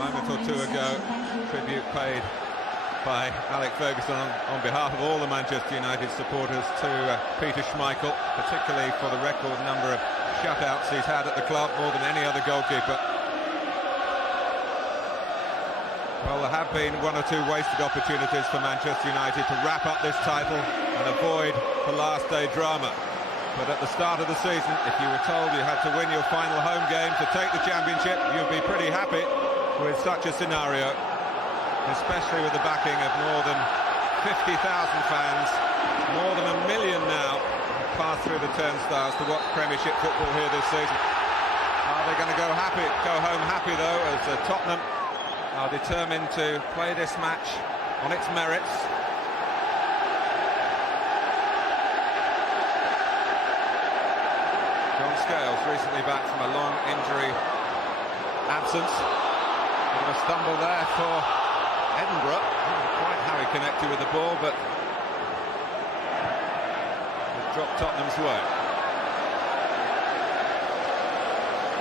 moment or two ago, tribute paid by Alex Ferguson on behalf of all the Manchester United supporters to Peter Schmeichel, particularly for the record number of shutouts he's had at the club, more than any other goalkeeper. Well, there have been one or two wasted opportunities for Manchester United to wrap up this title and avoid the last day drama. But at the start of the season, if you were told you had to win your final home game to take the championship, you'd be pretty happy with such a scenario, especially with the backing of more than 50,000 fans, more than 1 million now passed through the turnstiles to watch Premiership football here this season. Are they going to go home happy though, as Tottenham are determined to play this match on its merits? John Scales, recently back from a long injury absence. Bit of a stumble there for Edinburgh. Not quite how he connected with the ball, but it dropped Tottenham's way.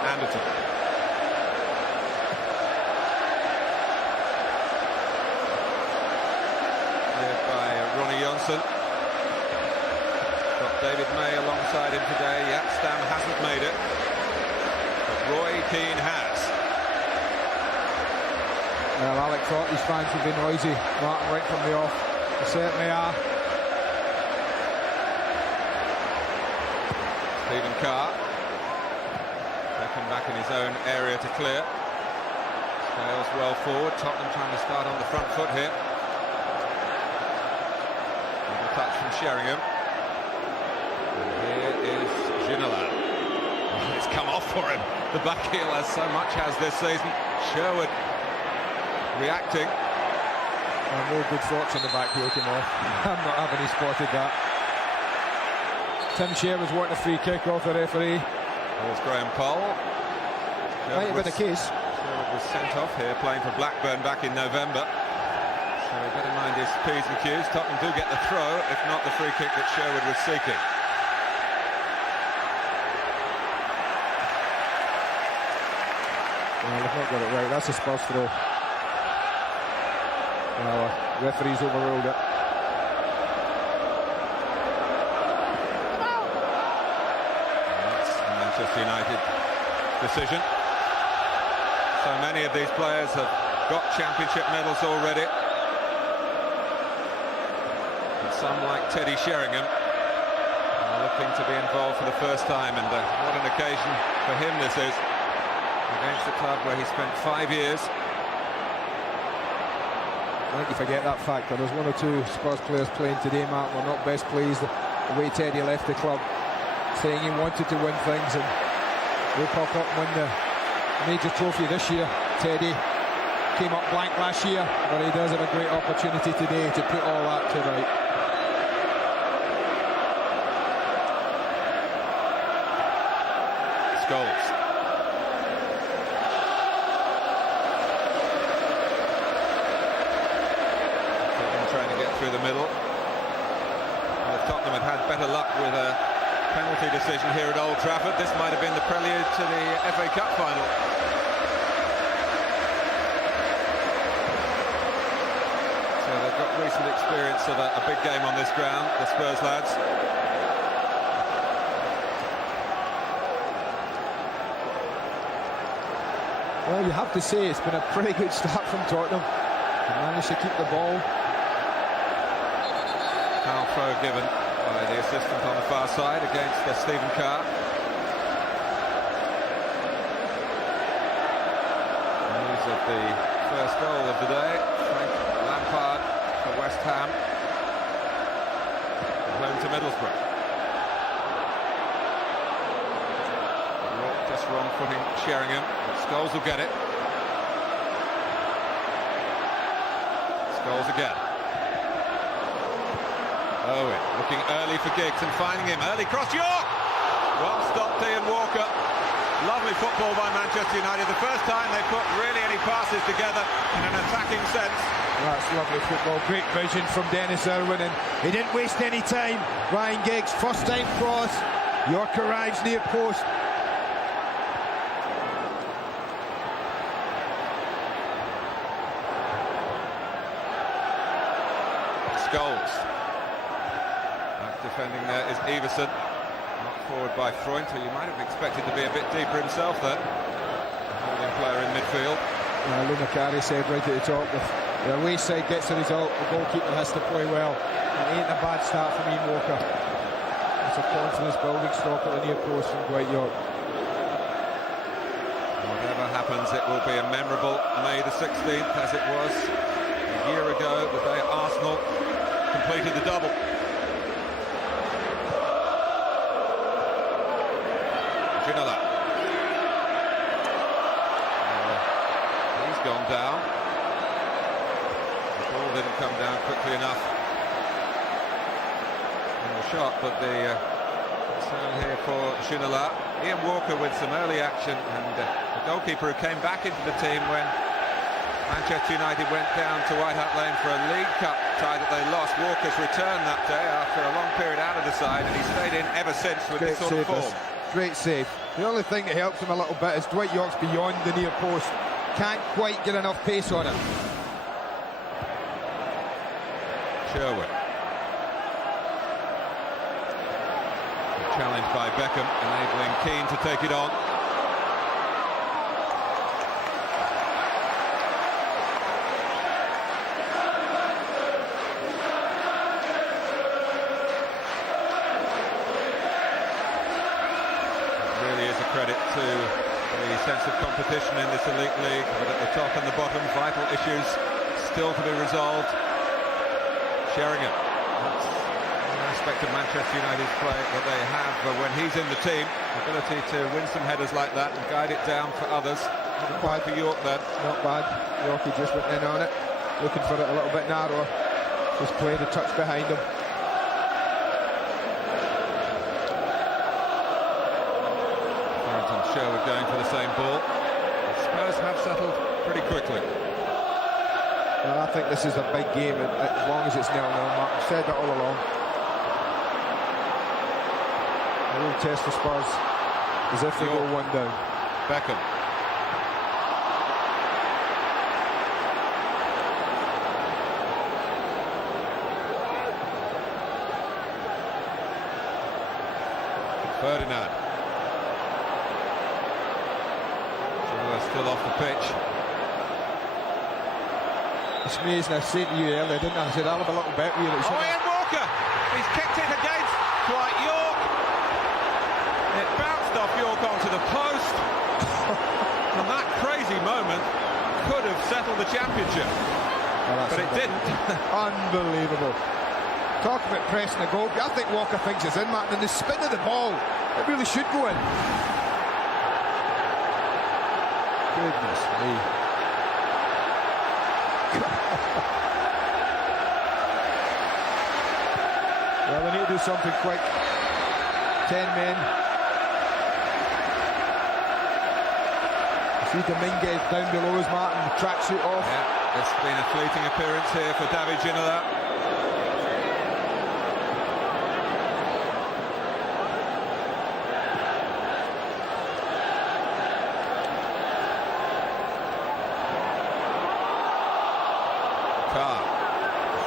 Anderton. Led by Ronnie Johnson. Got David May alongside him today. Yep, Stam hasn't made it, but Roy Keane has. Well, Alex thought these fans have been noisy, Martin, right from the off. They certainly are. Stephen Carr. Beckham back in his own area to clear. Scales well forward. Tottenham trying to start on the front foot here. Little touch from Sheringham. And here is Ginola. Oh, it's come off for him. The back heel, as so much has this season. Sherwood reacting. No good fortune the back heel came off. I'm not having he spotted that. Tim Sherwood's wanting a free kick off the referee. There's Graham Poll. Might have been the case. Sherwood was sent off here playing for Blackburn back in November. So we better mind his P's and Q's. Tottenham do get the throw, if not the free kick that Sherwood was seeking. Well, they've not got it right. That's a Spurs throw. Well, referee's overruled it. That's a Manchester United decision. So many of these players have got championship medals already. But some, like Teddy Sheringham, are looking to be involved for the first time, and what an occasion for him this is, against the club where he spent 5 years. I think you forget that factor. There's one or two Spurs players playing today, Mark, were not best pleased the way Teddy left the club, saying he wanted to win things, and they pop up and win the major trophy this year. Teddy came up blank last year, but he does have a great opportunity today to put all that to right. Scholes. Trying to get through the middle. Well, if Tottenham had had better luck with a penalty decision here at Old Trafford, this might have been the prelude to the FA Cup final. So they've got recent experience of a big game on this ground, the Spurs lads. Well, you have to say it's been a pretty good start from Tottenham. They managed to keep the ball. Foul throw given by the assistant on the far side against Stephen Carr. News of the first goal of the day. Frank Lampard for West Ham. Home to Middlesbrough. Just wrong footing Sheringham. Scholes will get it. Scholes again. Owen looking early for Giggs and finding him. Early cross, York! Well stopped, Ian Walker. Lovely football by Manchester United. The first time they put really any passes together in an attacking sense. That's lovely football. Great vision from Dennis Irwin, and he didn't waste any time. Ryan Giggs, first time cross. York arrives near post. goals. Back defending there is Everson, knocked forward by Freund, who you might have expected to be a bit deeper himself there. Holding player in midfield. Lunakari said right at the top, if the away side gets a result, the goalkeeper has to play well. It ain't a bad start from Ian Walker. It's a confidence building stop at the near post from Dwight York. Whatever happens, it will be a memorable May the 16th, as it was a year ago, the day Arsenal completed the double. Ginola. He's gone down. The ball didn't come down quickly enough in the shot, but the concern here for Ginola. Ian Walker with some early action, and the goalkeeper who came back into the team when Manchester United went down to White Hart Lane for a League Cup tie that they lost. Walker's returned that day after a long period out of the side, and he's stayed in ever since with this sort of form. Great save. The only thing that helps him a little bit is Dwight York's beyond the near post. Can't quite get enough pace on it. Sherwood. Challenged by Beckham, enabling Keane to take it on. It really is a credit to the sense of competition in this elite league, but at the top and the bottom, vital issues still to be resolved. Sheringham. That's an aspect of Manchester United's play that they have when he's in the team, the ability to win some headers like that and guide it down for others. Not quite for York then. Not bad. Yorkie just went in on it, looking for it a little bit narrower. Just played a touch behind him. Farrington, Sherwood going for the same ball. The Spurs have settled pretty quickly. Well, I think this is a big game, as long as it's 0-0. Mark, I've said that all along. They will test the Spurs as if they go one down. Beckham. Ferdinand. Still off the pitch. It's amazing. I said to you earlier, didn't I? I said I'll have a little bet with you. Ian Walker! He's kicked it against Dwight York. It bounced off York onto the post. And that crazy moment could have settled the championship. But it didn't. Unbelievable. Talk about pressing the goal. I think Walker thinks it's in, Martin. And the spin of the ball, it really should go in. Goodness me. Well, we need to do something quick. 10 men. See Dominguez down below us, Martin, the tracksuit off. Yeah, it's been a fleeting appearance here for David Ginola.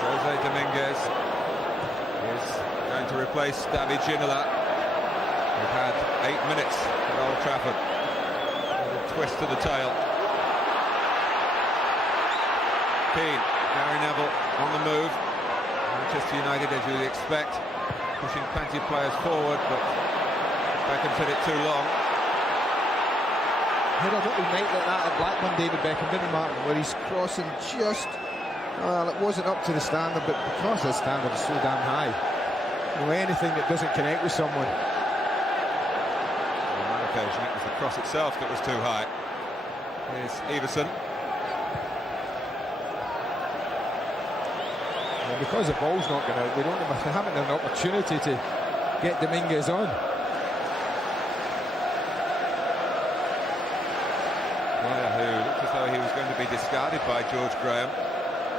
Jose Dominguez is going to replace David Ginola. We've had 8 minutes at Old Trafford. A little twist to the tail. Keane, Gary Neville on the move. Manchester United, as you'd expect, pushing plenty of players forward, but Beckham hit it too long. He had a little night like that at Blackburn, David Beckham, didn't he, Martin, where he's crossing just... Well, it wasn't up to the standard, but because the standard is so damn high, you know, anything that doesn't connect with someone. On one occasion, it was the cross itself that was too high. Here's Everson. Well, because the ball's not going out, they haven't had an opportunity to get Dominguez on. Player who looked as though he was going to be discarded by George Graham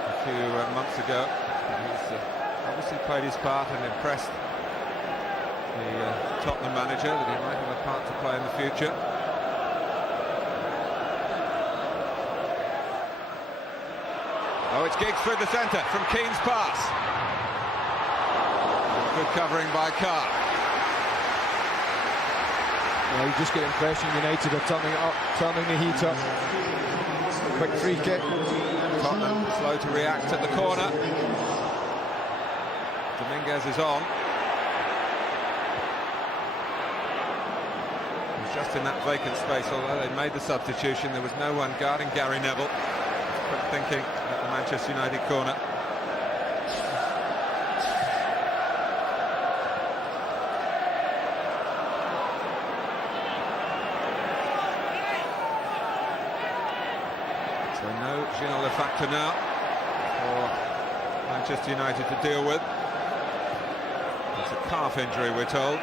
a few months ago. He's obviously played his part and impressed the Tottenham manager that he might have a part to play in the future. Oh, it's Giggs through the centre from Keane's pass. Good covering by Carr. Well, you just get the impression United are turning it up, turning the heat up. Quick free kick. Tottenham slow to react at the corner. Dominguez is on. He's just in that vacant space, although they made the substitution. There was no one guarding Gary Neville. Quick thinking at the Manchester United corner. So no Gino factor now for Manchester United to deal with. It's a calf injury, we're told.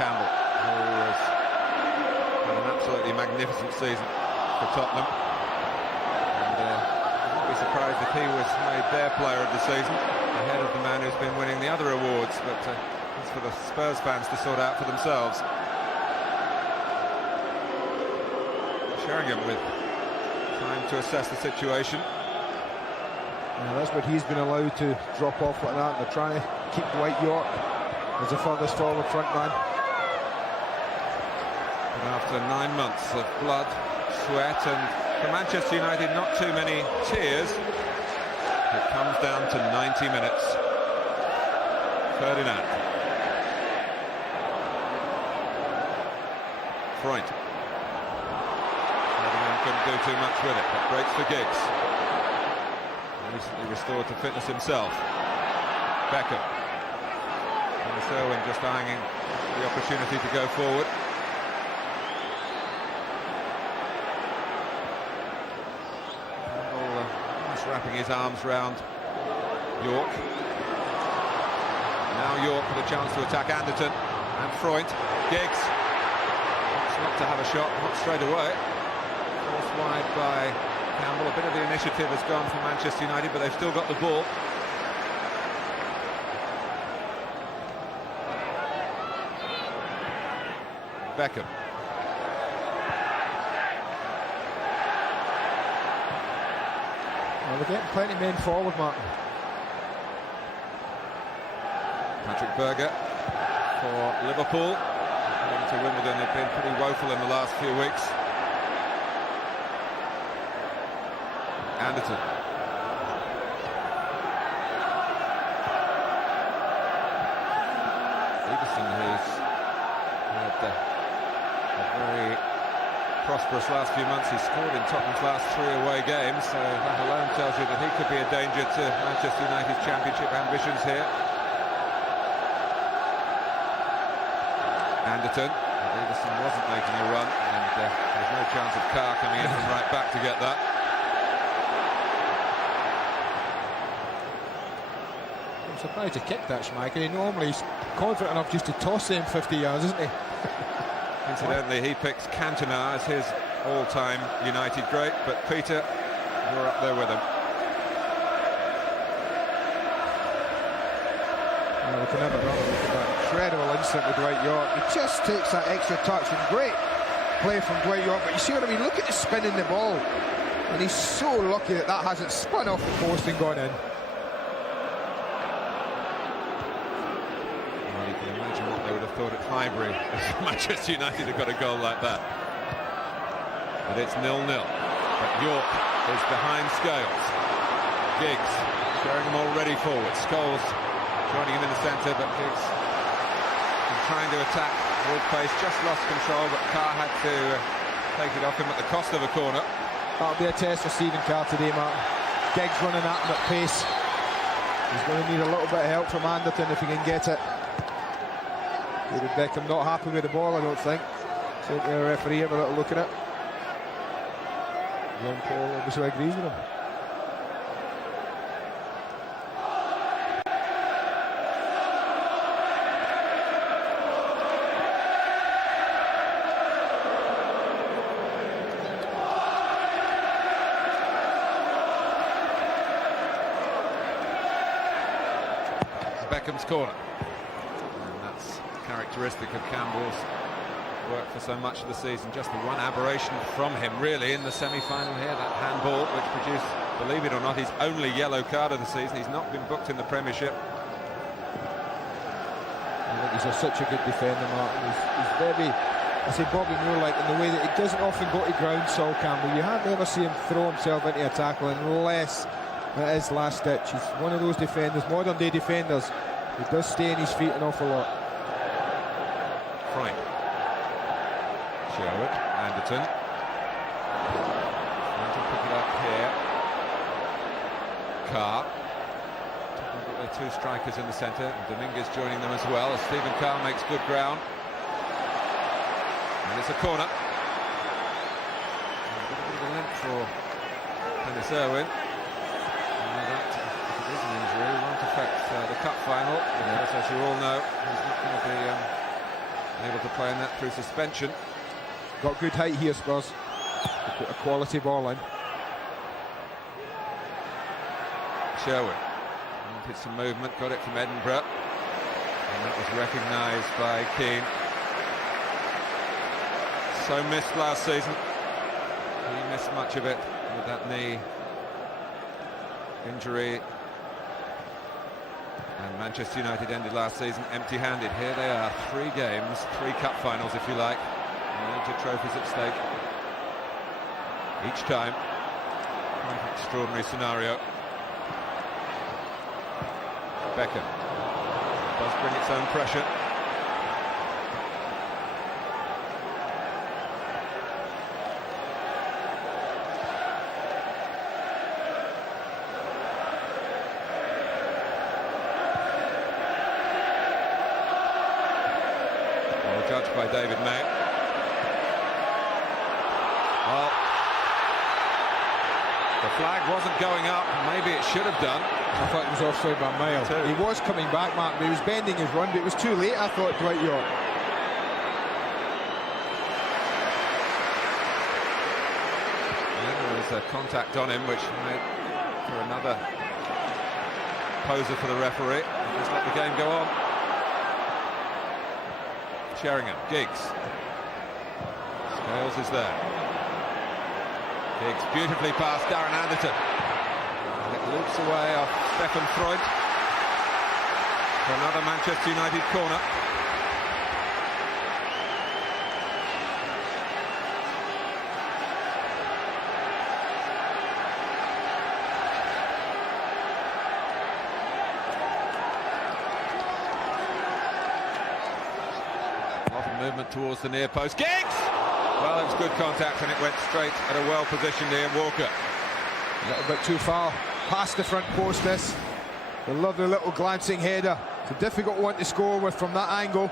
Campbell, who has had an absolutely magnificent season for Tottenham. And I wouldn't be surprised if he was made their player of the season, ahead of the man who's been winning the other awards, but it's for the Spurs fans to sort out for themselves. Sheringham with time to assess the situation. Yeah, that's what he's been allowed to drop off like that. They're trying to keep Dwight York as the furthest forward front man. But after 9 months of blood, sweat, and for Manchester United not too many tears, it comes down to 90 minutes. Ferdinand. Freund. Ferdinand couldn't do too much with it, but breaks for Giggs. Recently restored to fitness himself. Beckham. And Irwin just eyeing the opportunity to go forward. Campbell just wrapping his arms round York. Now York with a chance to attack Anderton and Freund. Giggs wants not to have a shot, not straight away. Forced wide by Campbell. A bit of the initiative has gone for Manchester United, but they've still got the ball. Beckham. Well, they're getting plenty of men forward, Martin. Patrick Berger for Liverpool. Going to Wimbledon, they've been pretty woeful in the last few weeks. Anderton. Stevenson, who's had a very prosperous last few months. He scored in Tottenham's last 3 away games, so that alone tells you that he could be a danger to Manchester United's championship ambitions here. Anderton. Stevenson wasn't making a run, and there's no chance of Carr coming in from right back to get that. I'm surprised he kicked that, Schmeichel. Normally he's confident enough just to toss him 50 yards, isn't he? Incidentally, he picks Cantona as his all-time United great, but Peter, you're up there with him. Well, we can never run. Look at that incredible instinct with Dwight York. He just takes that extra touch, and great play from Dwight York. But you see what I mean? Look at the spin in the ball, and he's so lucky that that hasn't spun off the post and gone in. Well, you can imagine what they would have thought at Highbury if Manchester United had got a goal like that. But it's 0-0. But York is behind Scales. Giggs showing them already forward. Scholes joining him in the centre, but Giggs trying to attack with pace, just lost control, but Carr had to take it off him at the cost of a corner. That'll be a test for Stephen Carr today, Martin. Giggs running at him at pace. He's going to need a little bit of help from Anderton if he can get it. David Beckham not happy with the ball, I don't think. So the referee have a little look at it. John Paul obviously agrees with him. Beckham's corner, and that's characteristic of Campbell's worked for so much of the season. Just the one aberration from him, really, in the semi-final here, that handball, which produced, believe it or not, his only yellow card of the season. He's not been booked in the Premiership. I think he's such a good defender, Martin. He's very, I say Bobby Moore, like in the way that he doesn't often go to ground, Sol Campbell. You hardly ever see him throw himself into a tackle unless it is last ditch. He's one of those defenders, modern day defenders, who does stay on his feet an awful lot. Frank. Sherwood, Anderton. Trying to pick it up here. Carr. There are two strikers in the centre, and Dominguez joining them as well, as Stephen Carr makes good ground. And it's a corner. A bit of a length for Dennis Irwin. And that, if it is an injury, won't affect the cup final, because as you all know, he's not going to be able to play in that through suspension. Got good height here, Spurs. Put a quality ball in. Sherwood. Did some movement, got it from Edinburgh, and that was recognised by Keane. So missed last season. He missed much of it with that knee injury. And Manchester United ended last season empty-handed. Here they are, 3 games, 3 cup finals if you like. Major trophies at stake. Each time, quite an extraordinary scenario. Beckham does bring its own pressure. Well judged by David May. Well, the flag wasn't going up, maybe it should have done. I thought he was offside by a mile. He was coming back, Mark, but he was bending his run, but it was too late, I thought, Dwight York. Yeah, there was a contact on him, which made for another poser for the referee. Just let the game go on. Sheringham, Giggs. Scales is there. Giggs beautifully past Darren Anderton. And it loops away off Stefan Freund for another Manchester United corner. A lot of movement towards the near post. Giggs! Well, it was good contact and it went straight at a well-positioned Ian Walker. A little bit too far past the front post, this. The lovely little glancing header. It's a difficult one to score with from that angle.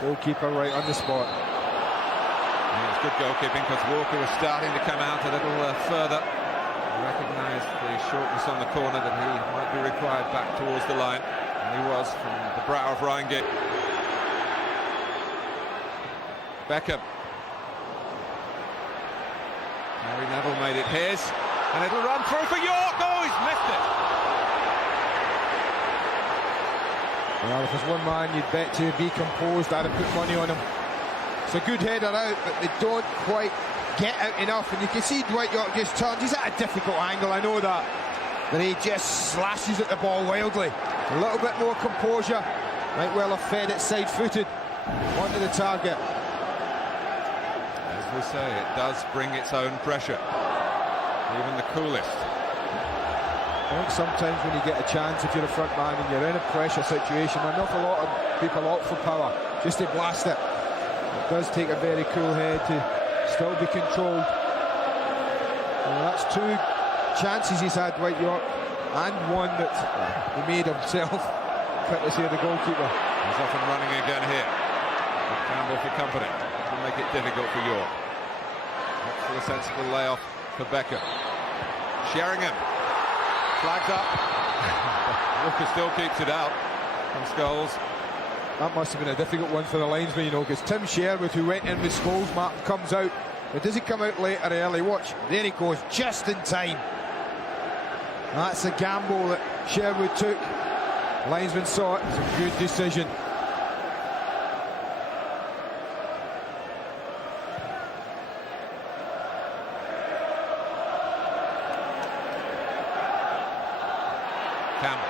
Goalkeeper right on the spot. Yeah, it's good goalkeeping because Walker was starting to come out a little further. He recognised the shortness on the corner, that he might be required back towards the line. And he was from the brow of Ryan Giggs. Beckham. Harry Neville made it his. And it'll run through for York. Oh, he's missed it. Well, if there's one man you'd bet to be composed, I'd have put money on him. It's a good header out, but they don't quite get out enough. And you can see Dwight York just turns. He's at a difficult angle, I know that. But he just slashes at the ball wildly. A little bit more composure. Might well have fed it side-footed onto the target. As we say, it does bring its own pressure. Even the coolest. I think sometimes when you get a chance, if you're a front man and you're in a pressure situation, an awful lot of people opt for power, just to blast it. It does take a very cool head to still be controlled. Well, that's 2 chances he's had, Dwight York, and one that he made himself, courtesy of the goalkeeper. He's off and running again here. With Campbell for company. That will make it difficult for York. Look for a sensible layoff for Beckham. Sheringham. Flags up. Walker still keeps it out from Scholes. That must have been a difficult one for the linesman, you know, because Tim Sherwood, who went in with Scholes, Martin, comes out. But does he come out late or early? Watch, there he goes, just in time. That's a gamble that Sherwood took. Linesman saw it. It's a good decision. Campbell.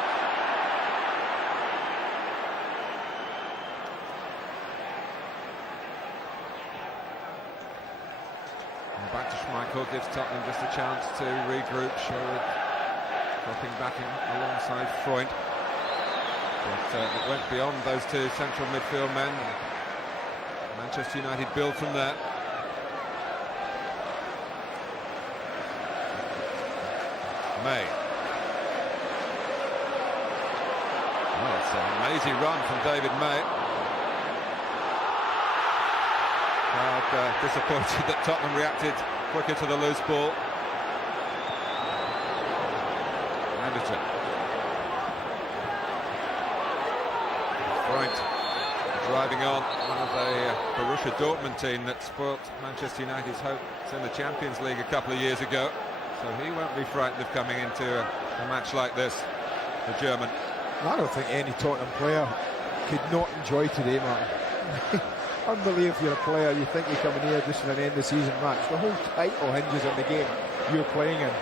And back to Schmeichel, gives Tottenham just a chance to regroup. Sherwood dropping back in alongside Freund. But it went beyond those two central midfield men. Manchester United build from there. May. Well, it's an amazing run from David May. Crowd disappointed that Tottenham reacted quicker to the loose ball. Anderton. Freund driving on, one of the Borussia Dortmund team that spoilt Manchester United's hopes in the Champions League a couple of years ago. So he won't be frightened of coming into a match like this, the German. I don't think any Tottenham player could not enjoy today, man. Unbelievable, if you're a player, you think you're coming here just for an end of season match. The whole title hinges on the game you're playing in.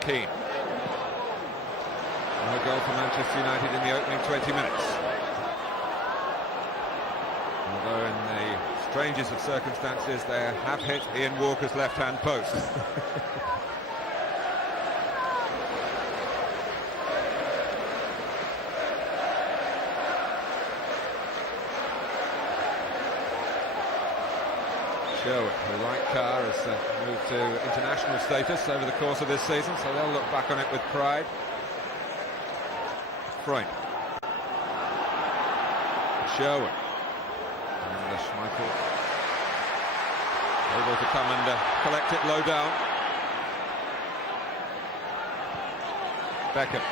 Keane. No goal for Manchester United in the opening 20 minutes. Although in the strangest of circumstances, they have hit Ian Walker's left-hand post. Sherwood, the right car, has moved to international status over the course of this season, so they'll look back on it with pride. Freund. Sherwood. And Schmeichel able to come and collect it low down. Beckham.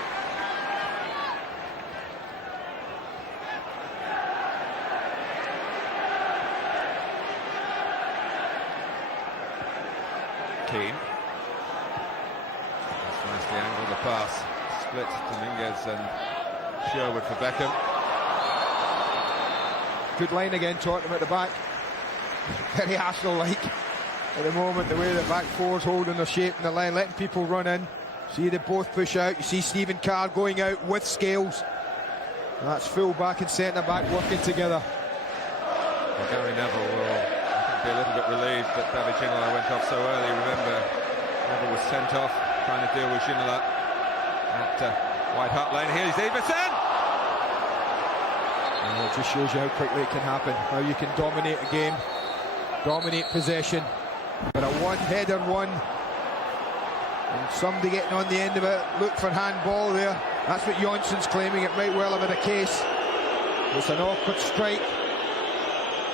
Keane. That's nicely angled the pass. Split Dominguez and Sherwood for Beckham. Good line again, Tottenham at the back. Very Arsenal-like at the moment, the way the back four's holding their shape in the line, letting people run in. See they both push out. You see Stephen Carr going out with Scales. And that's full back and centre back working together. Well, Gary Neville will, I think, be a little bit relieved that David Ginola went off so early. Remember, Neville was sent off trying to deal with Ginola at White Hart Lane. Here's Everson! And it just shows you how quickly it can happen, how you can dominate a game, dominate possession. But a one-header one, and somebody getting on the end of it. Look for handball there. That's what Jonsson's claiming. It might well have been a case. It's an awkward strike.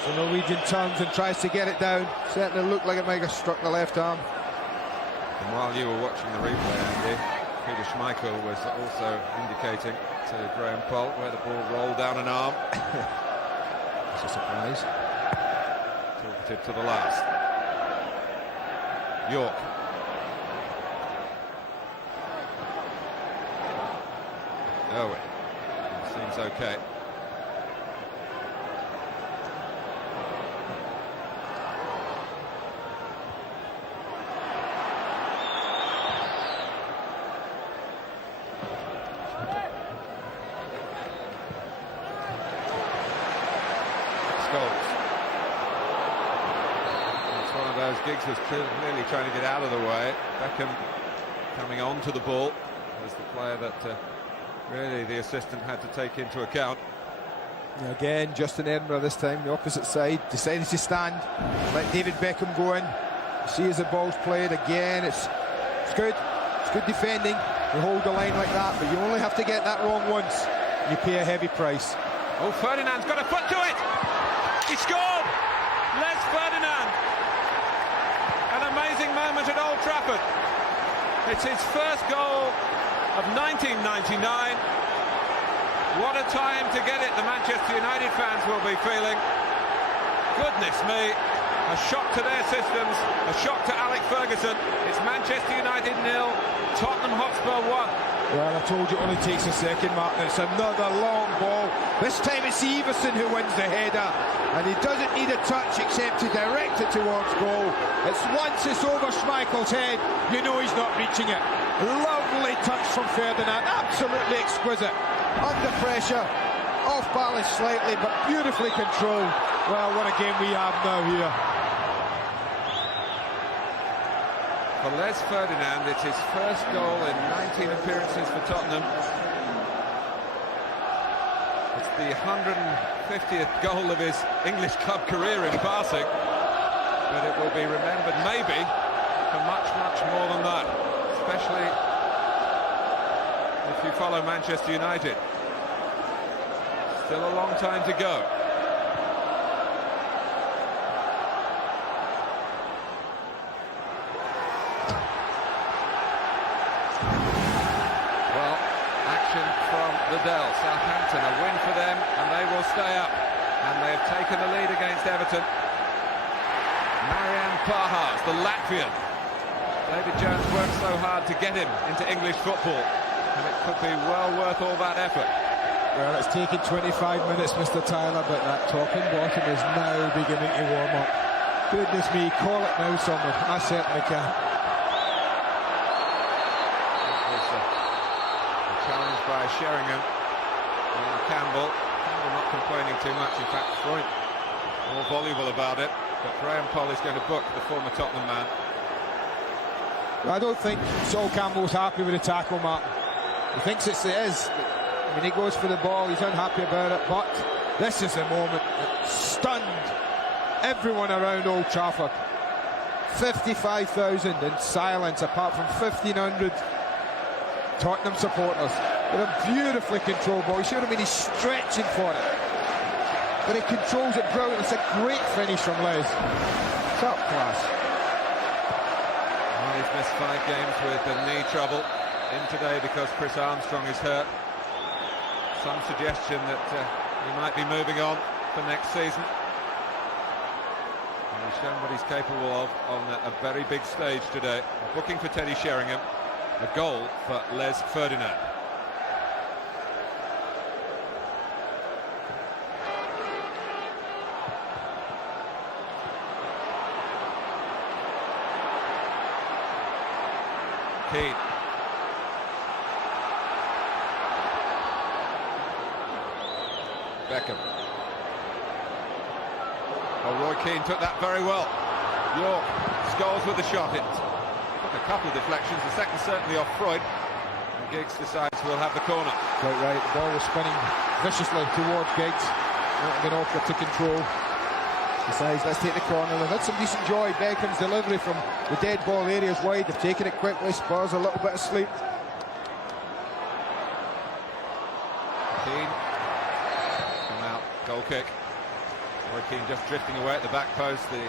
So Norwegian turns and tries to get it down. Certainly looked like it might have struck the left arm. And while you were watching the replay, Andy, Peter Schmeichel was also indicating to Graham Poll where the ball rolled down an arm. It's a surprise. Talkative to the last. York. Owen. Seems okay. Giggs was clearly trying to get out of the way. Beckham coming on to the ball was the player that really the assistant had to take into account. Again, Justin Edinburgh this time, the opposite side, decided to stand, let David Beckham go in. See as the ball's played again, it's good. It's good defending. You hold the line like that, but you only have to get that wrong once. You pay a heavy price. Oh, Ferdinand's got a foot to it! He scored! Les Ferdinand! An amazing moment at Old Trafford. It's his first goal of 1999. What a time to get it, the Manchester United fans will be feeling. Goodness me, a shock to their systems, a shock to Alex Ferguson. It's Manchester United 0, Tottenham Hotspur 1. Well, I told you it only takes a second, Martin. It's another long ball. This time it's Everson who wins the header. And he doesn't need a touch except to direct it towards goal. It's once it's over Schmeichel's head, you know he's not reaching it. Lovely touch from Ferdinand, absolutely exquisite. Under pressure, off balance slightly, but beautifully controlled. Well, what a game we have now here. For Les Ferdinand, it's his first goal in 19 appearances for Tottenham. It's the 150th goal of his English club career in passing, but it will be remembered maybe for much, much more than that, especially if you follow Manchester United. Still a long time to go. Well, action from the Dell. Southampton, a win for them, and they will stay up. And they have taken the lead against Everton. Marian Pahars, the Latvian. David Jones worked so hard to get him into English football, and it could be well worth all that effort. Well, it's taken 25 minutes, Mr. Tyler, but that top and bottom is now beginning to warm up. Goodness me, call it now, someone. I certainly can. A challenge by Sheringham and Campbell. Campbell not complaining too much. In fact, Freud more voluble about it. But Graham Poll is going to book the former Tottenham man. I don't think Sol Campbell's happy with the tackle, Mark. He thinks it is. I mean, he goes for the ball, he's unhappy about it, but this is a moment that stunned everyone around Old Trafford. 55,000 in silence, apart from 1,500 Tottenham supporters. With a beautifully controlled ball. You see what I mean? He's stretching for it. But he controls it brilliantly. It's a great finish from Les. Top class. Well, he's missed 5 games with the knee trouble. In today because Chris Armstrong is hurt. Some suggestion that he might be moving on for next season. And he's shown what he's capable of on a very big stage today. A booking for Teddy Sheringham, a goal for Les Ferdinand. Keane. Beckham. Well, Roy Keane took that very well. York, Scholes with the shot. It took a couple of deflections. The second certainly off Freud. And Giggs decides we'll have the corner. Quite right. The ball was spinning viciously towards Giggs. Not been awkward to control. Decides, let's take the corner. They've had some decent joy. Beckham's delivery from the dead ball areas wide. They've taken it quickly. Spurs a little bit of sleep. Keane. Come out. Goal kick. Roy Keane just drifting away at the back post. The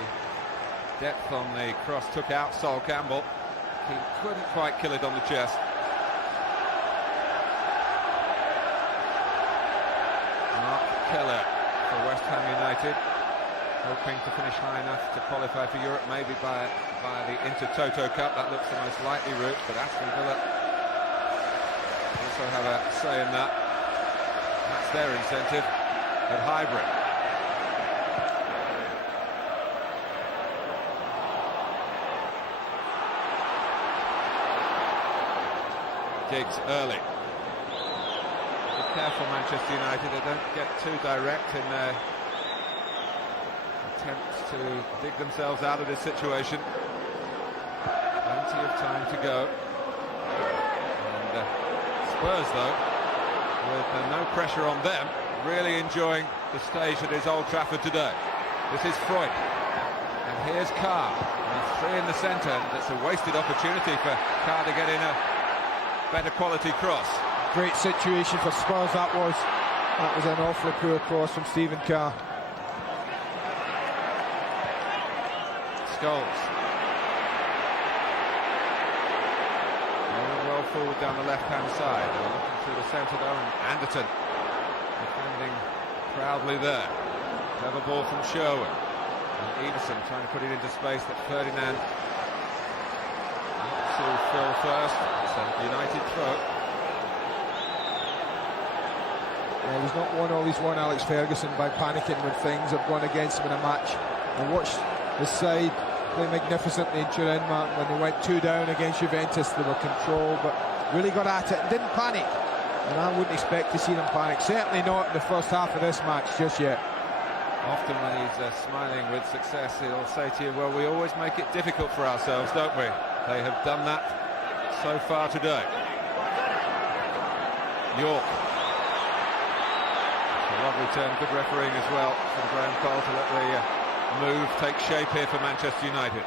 depth on the cross took out Sol Campbell. Keane couldn't quite kill it on the chest. Mark Keller for West Ham United. Hoping to finish high enough to qualify for Europe, maybe by the Inter-Toto Cup. That looks the most likely route, but Aston Villa also have a say in that. That's their incentive at Highbury. Giggs early. Be careful, Manchester United, they don't get too direct in their attempts to dig themselves out of this situation. Plenty of time to go. And Spurs, though, with no pressure on them, really enjoying the stage that is Old Trafford today. This is Freud. And here's Carr. And 3 in the centre. That's a wasted opportunity for Carr to get in a better quality cross. Great situation for Spurs, that was. That was an awfully poor cross from Stephen Carr. Scholes. Moving well forward down the left-hand side. Looking through the centre though, and Anderton defending proudly there. Clever ball from Sherwood. And Ederson trying to put it into space that Ferdinand to Phil first. It's a United throw. Well, he's not won all he's won, Alex Ferguson, by panicking when things have gone against him in a match. And watch his side play magnificently in Turin, Martin. When they went 2 down against Juventus, they were controlled, but really got at it and didn't panic. And I wouldn't expect to see them panic. Certainly not in the first half of this match just yet. Often when he's smiling with success, he'll say to you, well, we always make it difficult for ourselves, don't we? They have done that so far today. York. A lovely turn, good refereeing as well from Graham Cole to let the move take shape here for Manchester United.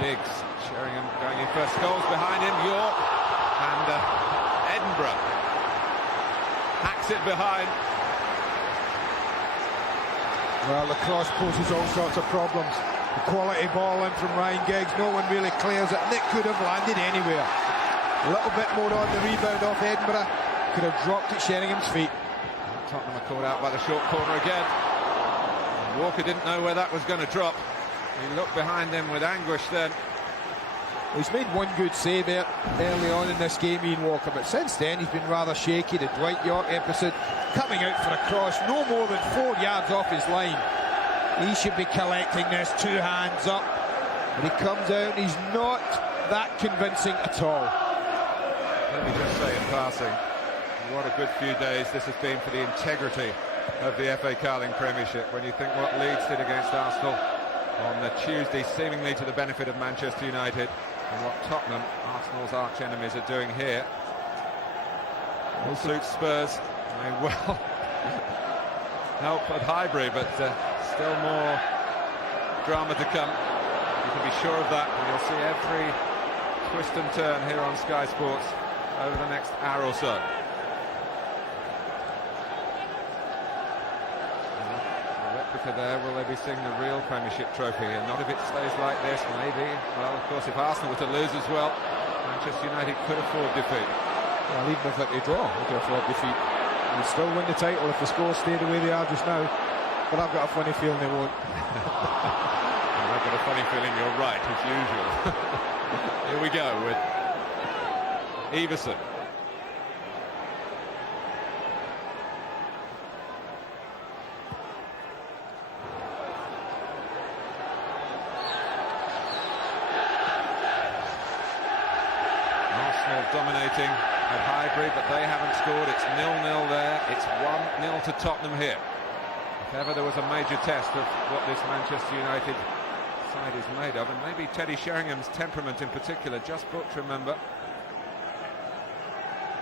Giggs, Sheringham going in first, goals behind him, York, and Edinburgh hacks it behind. Well, the cross poses all sorts of problems. The quality ball in from Ryan Giggs, no one really clears it, and it could have landed anywhere. A little bit more on the rebound off Edinburgh, could have dropped at Sheringham's feet. Tottenham are caught out by the short corner again. And Walker didn't know where that was going to drop. He looked behind him with anguish then. He's made one good save early on in this game, Ian Walker, but since then he's been rather shaky. The Dwight York episode, coming out for a cross no more than 4 yards off his line. He should be collecting this 2 hands up, but he comes out and he's not that convincing at all. Let me just say in passing, what a good few days this has been for the integrity of the FA Carling Premiership. When you think what Leeds did against Arsenal on the Tuesday, seemingly to the benefit of Manchester United, and what Tottenham, Arsenal's arch-enemies, are doing here. Will suit Spurs, may well help at Highbury, but still more drama to come. You can be sure of that, and you'll see every twist and turn here on Sky Sports over the next hour or so. There, will they be seeing the real Premiership trophy here? Not if it stays like this, maybe. Well, of course, if Arsenal were to lose as well, Manchester United could afford defeat. Well, even if they draw, they could afford defeat. They'll still win the title if the scores stay the way they are just now. But I've got a funny feeling they won't. I've got a funny feeling you're right, as usual. Here we go with Everson. Dominating at Highbury, but they haven't scored. It's 0-0 there. It's 1-0 to Tottenham here. If ever there was a major test of what this Manchester United side is made of, and maybe Teddy Sheringham's temperament in particular, just booked, remember.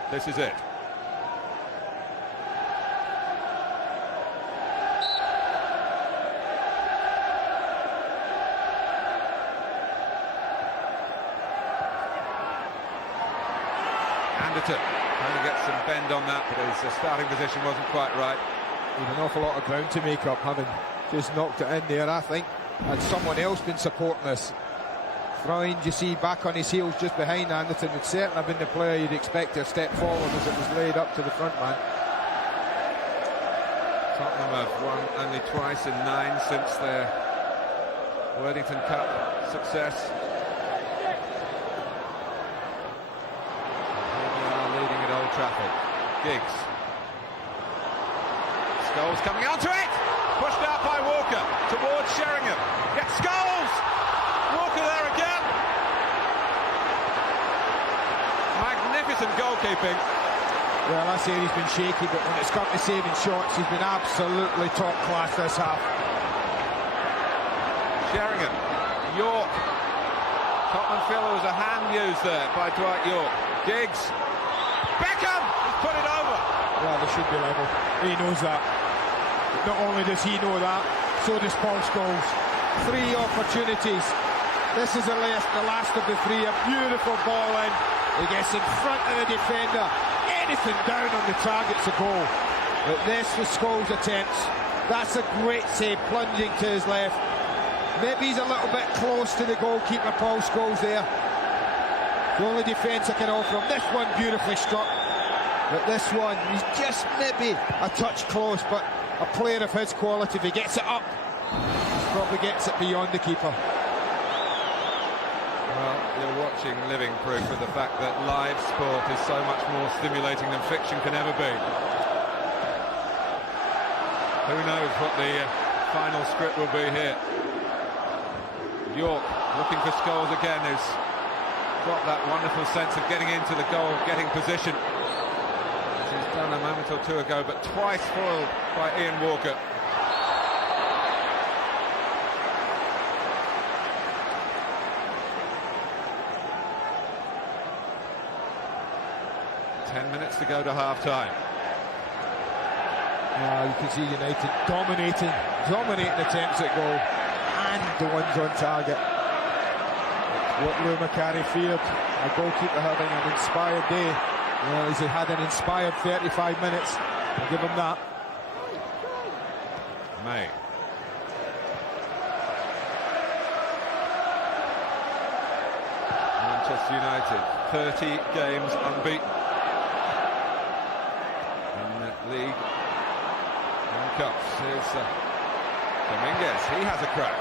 This is it. Trying to get some bend on that, but his starting position wasn't quite right. With an awful lot of ground to make up, having just knocked it in there, I think. Had someone else been supporting this, Freund, you see, back on his heels just behind Anderton, would certainly have been the player you'd expect to have stepped forward as it was laid up to the front man. Tottenham have won only twice in 9 since their Worthington Cup success. Trafford. Giggs. Scholes coming onto it! Pushed out by Walker towards Sheringham. Gets Scholes! Walker there again! Magnificent goalkeeping. Well, I say he's been shaky, but when it's come to saving shots, he's been absolutely top class this half. Sheringham. York. Tottenham feel there was a hand used there by Dwight York. Giggs. Beckham has put it over. Well, they should be level. He knows that. Not only does he know that, so does Paul Scholes. 3 opportunities. This is the last of the 3. A beautiful ball in. He gets in front of the defender. Anything down on the target's a goal. But this was Scholes' attempts. That's a great save, plunging to his left. Maybe he's a little bit close to the goalkeeper, Paul Scholes there. The only defence I can offer him. This one beautifully struck, but this one, he's just maybe a touch close, but a player of his quality, if he gets it up, he probably gets it beyond the keeper. Well, you're watching living proof of the fact that live sport is so much more stimulating than fiction can ever be. Who knows what the final script will be here. York looking for Scholes again, who's got that wonderful sense of getting into the goal, getting position, as he's done a moment or two ago, but twice foiled by Ian Walker. Ten minutes to go to half-time. You can see United dominating attempts at goal, and the ones on target. What Lou McCarry feared, a goalkeeper having an inspired day. Well, he's had an inspired 35 minutes. I'll give him that. May. Manchester United, 30 games unbeaten in the league and cups. Here's Dominguez, he has a crack.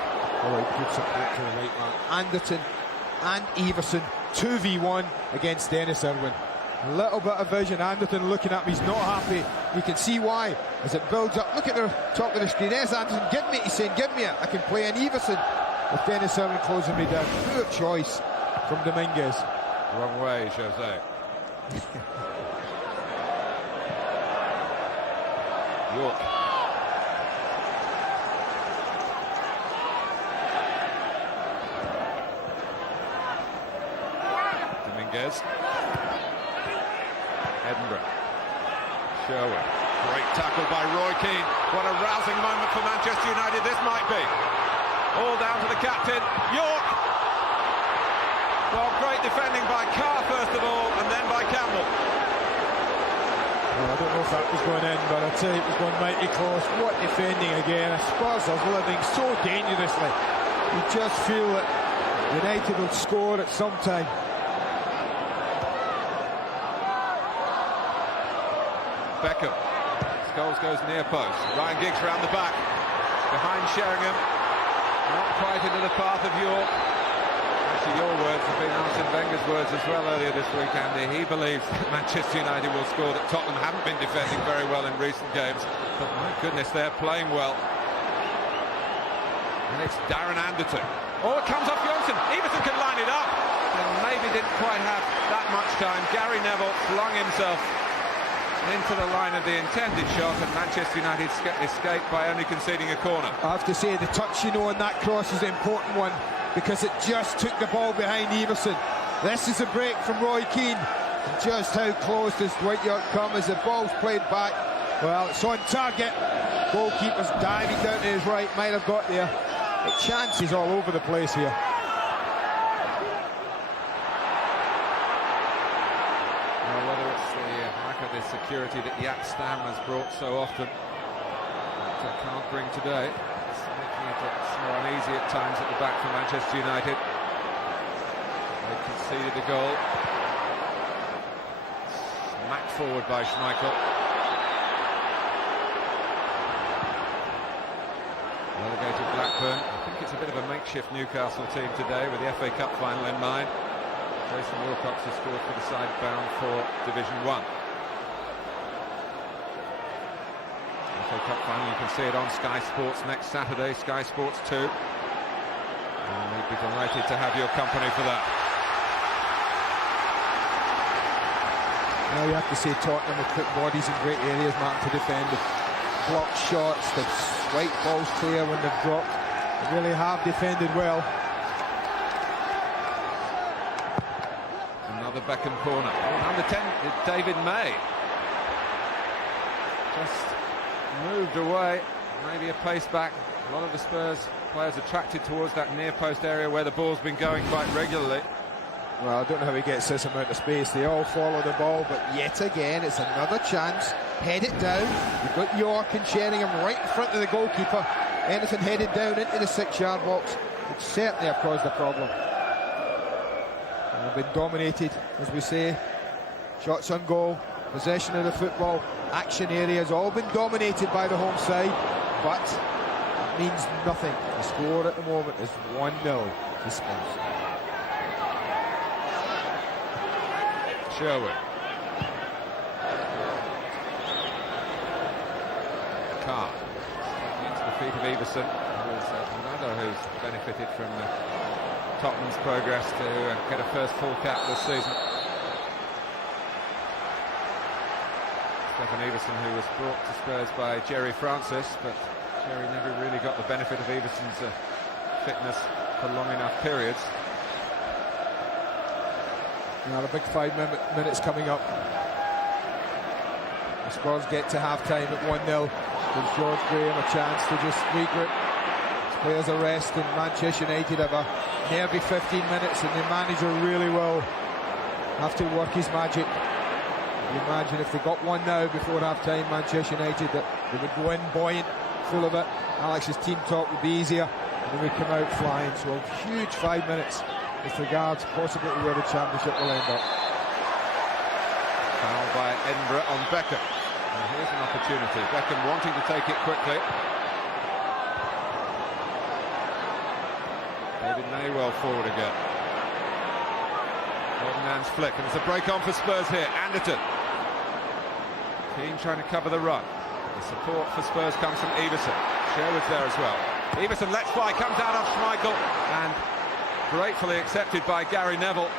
Oh, good support to the right man. Anderton and Everson, 2v1 against Dennis Irwin. A little bit of vision. Anderton looking at me, he's not happy. You can see why as it builds up. Look at the top of the screen. There's Anderton, give me it. He's saying, give me it. I can play an Everson with Dennis Irwin closing me down. Poor choice from Dominguez. Wrong way, Jose. York. Dominguez. Edinburgh. Sherwood. Great tackle by Roy Keane. What a rousing moment for Manchester United this might be. All down to the captain, York. Well, great defending by Carr first of all, and then by Campbell. Well, I don't know if that was going in, but I tell you, it was going mighty close. What defending again. Spurs are living so dangerously. You just feel that United will score at some time. Beckham. Scholes goes near post. Ryan Giggs round the back. Behind Sheringham. Not quite into the path of York. Actually, your words have been Arsene Wenger's words as well earlier this week, Andy. He believes that Manchester United will score, that Tottenham haven't been defending very well in recent games. But my goodness, they're playing well. And it's Darren Anderton. Oh, it comes off Johnson. Everton can line it up. And maybe didn't quite have that much time. Gary Neville flung himself into the line of the intended shot, and Manchester United escaped by only conceding a corner. I have to say, the touch, on that cross is an important one, because it just took the ball behind Everson. This is a break from Roy Keane. Just how close does Dwight York come as the ball's played back? Well, it's on target. Goalkeeper's diving down to his right, might have got there. The chances all over the place here. The security that Jaap Stam has brought so often, but can't bring today. It's making it more uneasy at times at the back for Manchester United. They conceded the goal. Smacked forward by Schmeichel. Relegated Blackburn. I think it's a bit of a makeshift Newcastle team today with the FA Cup final in mind. Jason Wilcox has scored for the side bound for Division 1. FA Cup final, you can see it on Sky Sports next Saturday, Sky Sports 2. And we'd be delighted to have your company for that. Now you have to say Tottenham have put bodies in great areas, Martin, to defend. They've blocked shots, they've swiped balls clear when they've dropped. They really have defended well. Another Beckham corner. Oh, number 10, David May. Just moved away, maybe a pace back. A lot of the Spurs players attracted towards that near post area where the ball's been going quite regularly. Well, I don't know how he gets this amount of space. They all follow the ball, but yet again it's another chance. Head it down. You've got York and Sheringham right in front of the goalkeeper. Anything headed down into the 6-yard box would certainly have caused a problem. They've been dominated, as we say. Shots on goal, possession of the football, action areas, all been dominated by the home side, but it means nothing. The score at the moment is 1-0 to Spurs. Sherwood. Carr. Taking it to the feet of Everson. There's another who's benefited from Tottenham's progress to get a first full cap this season. Stefan Everson, who was brought to Spurs by Jerry Francis, but Jerry never really got the benefit of Everson's fitness for long enough periods. Now the big 5 minutes coming up. The Spurs get to half-time at 1-0. Gives George Graham a chance to just regroup. His players are resting. Manchester United have a nervy 15 minutes, and the manager really will have to work his magic. You imagine if they got one now before half-time, Manchester United, that they would go in buoyant, full of it. Alex's team talk would be easier, and they would come out flying. So a huge 5 minutes with regards possibly to where the championship will end up. Foul by Edinburgh on Beckham. And here's an opportunity. Beckham wanting to take it quickly. David Naywell forward again. Ferdinand's flick, and there's a break on for Spurs here. Anderton. Team trying to cover the run. The support for Spurs comes from Everson. Sherwood's there as well. Everson lets fly, comes out of Schmeichel, and gratefully accepted by Gary Neville.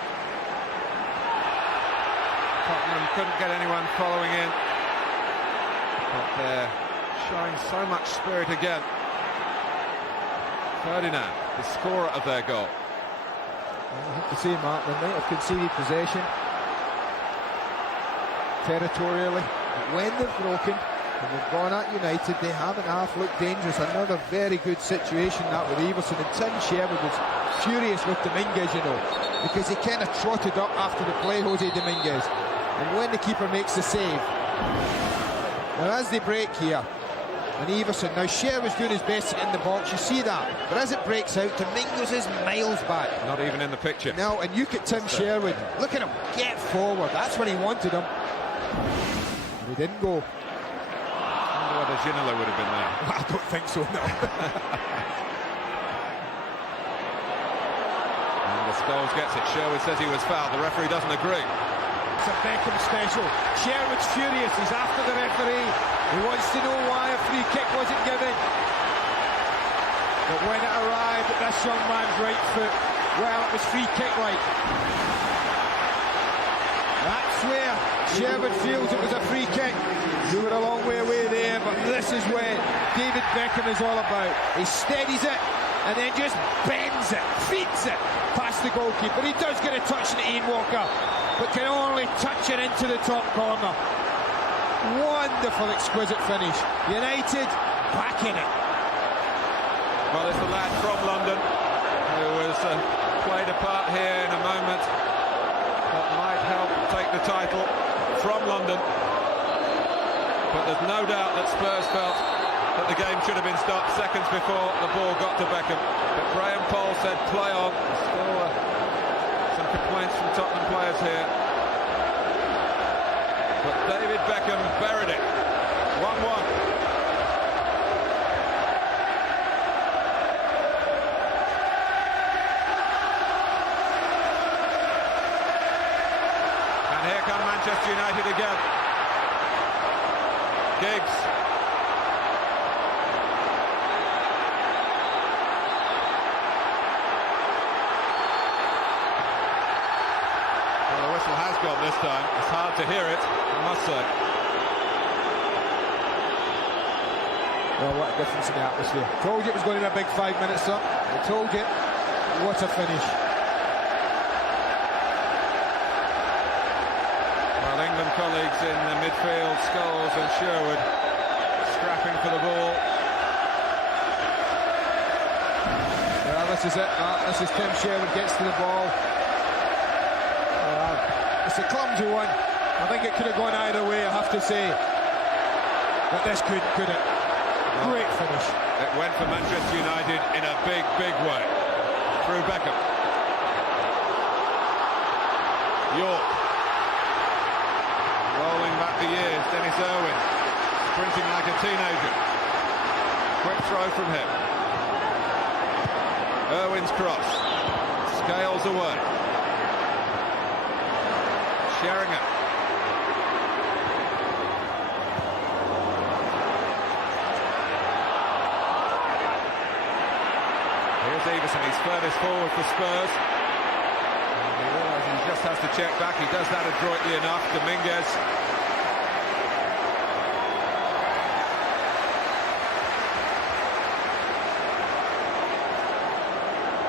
Tottenham couldn't get anyone following in, but they're showing so much spirit again. Ferdinand, the scorer of their goal. I have to say, Mark, they might have conceded possession territorially, but when they've broken and they've gone at United, they haven't half looked dangerous. Another very good situation that with Everson, and Tim Sherwood was furious with Dominguez, you know, because he kind of trotted up after the play, Jose Dominguez, and when the keeper makes the save. Now as they break here, and Everson, now Sherwood's doing his best to get in the box, you see that, but as it breaks out, Dominguez is miles back. Not even in the picture. No, and you get Tim Sherwood, look at him, get forward, that's when he wanted him. And he didn't go. I wonder whether Ginola would have been there. I don't think so, no. And the Scholes gets it. Sherwood says he was fouled. The referee doesn't agree. It's a Beckham special. Sherwood's furious, he's after the referee. He wants to know why a free kick wasn't given. But when it arrived at this young man's right foot, well, it was free kick like. That's where Sherwood feels it was a free kick. You were a long way away there, but this is where David Beckham is all about. He steadies it and then just bends it, feeds it past the goalkeeper. He does get a touch on Ian Walker, but can only touch it into the top corner. Wonderful, exquisite finish. United back in it. Well, it's the lad from London who has played a part here in a moment that might help take the title from London. But there's no doubt that Spurs felt that the game should have been stopped seconds before the ball got to Beckham. But Graham Poll said play on. Still some complaints from Tottenham players here. But David Beckham buried it. 1-1. Here come Manchester United again. Giggs. Well, the whistle has gone this time. It's hard to hear it, I must say. Well, what a difference in the atmosphere. Told you it was going to be a big 5 minutes, son. I told you. What a finish. England colleagues in the midfield, Scholes and Sherwood scrapping for the ball. Well, this is it. This is Tim Sherwood gets to the ball. It's a clumsy one. I think it could have gone either way, I have to say. But this could it? Great finish. It went for Manchester United in a big, big way. Through Beckham. York. Rolling back the years, Dennis Irwin, sprinting like a teenager. Quick throw from him. Irwin's cross. Scales away. Sheringham. Here's Everson, he's furthest forward for Spurs. And he realises he just has to check back. He does that adroitly enough. Dominguez.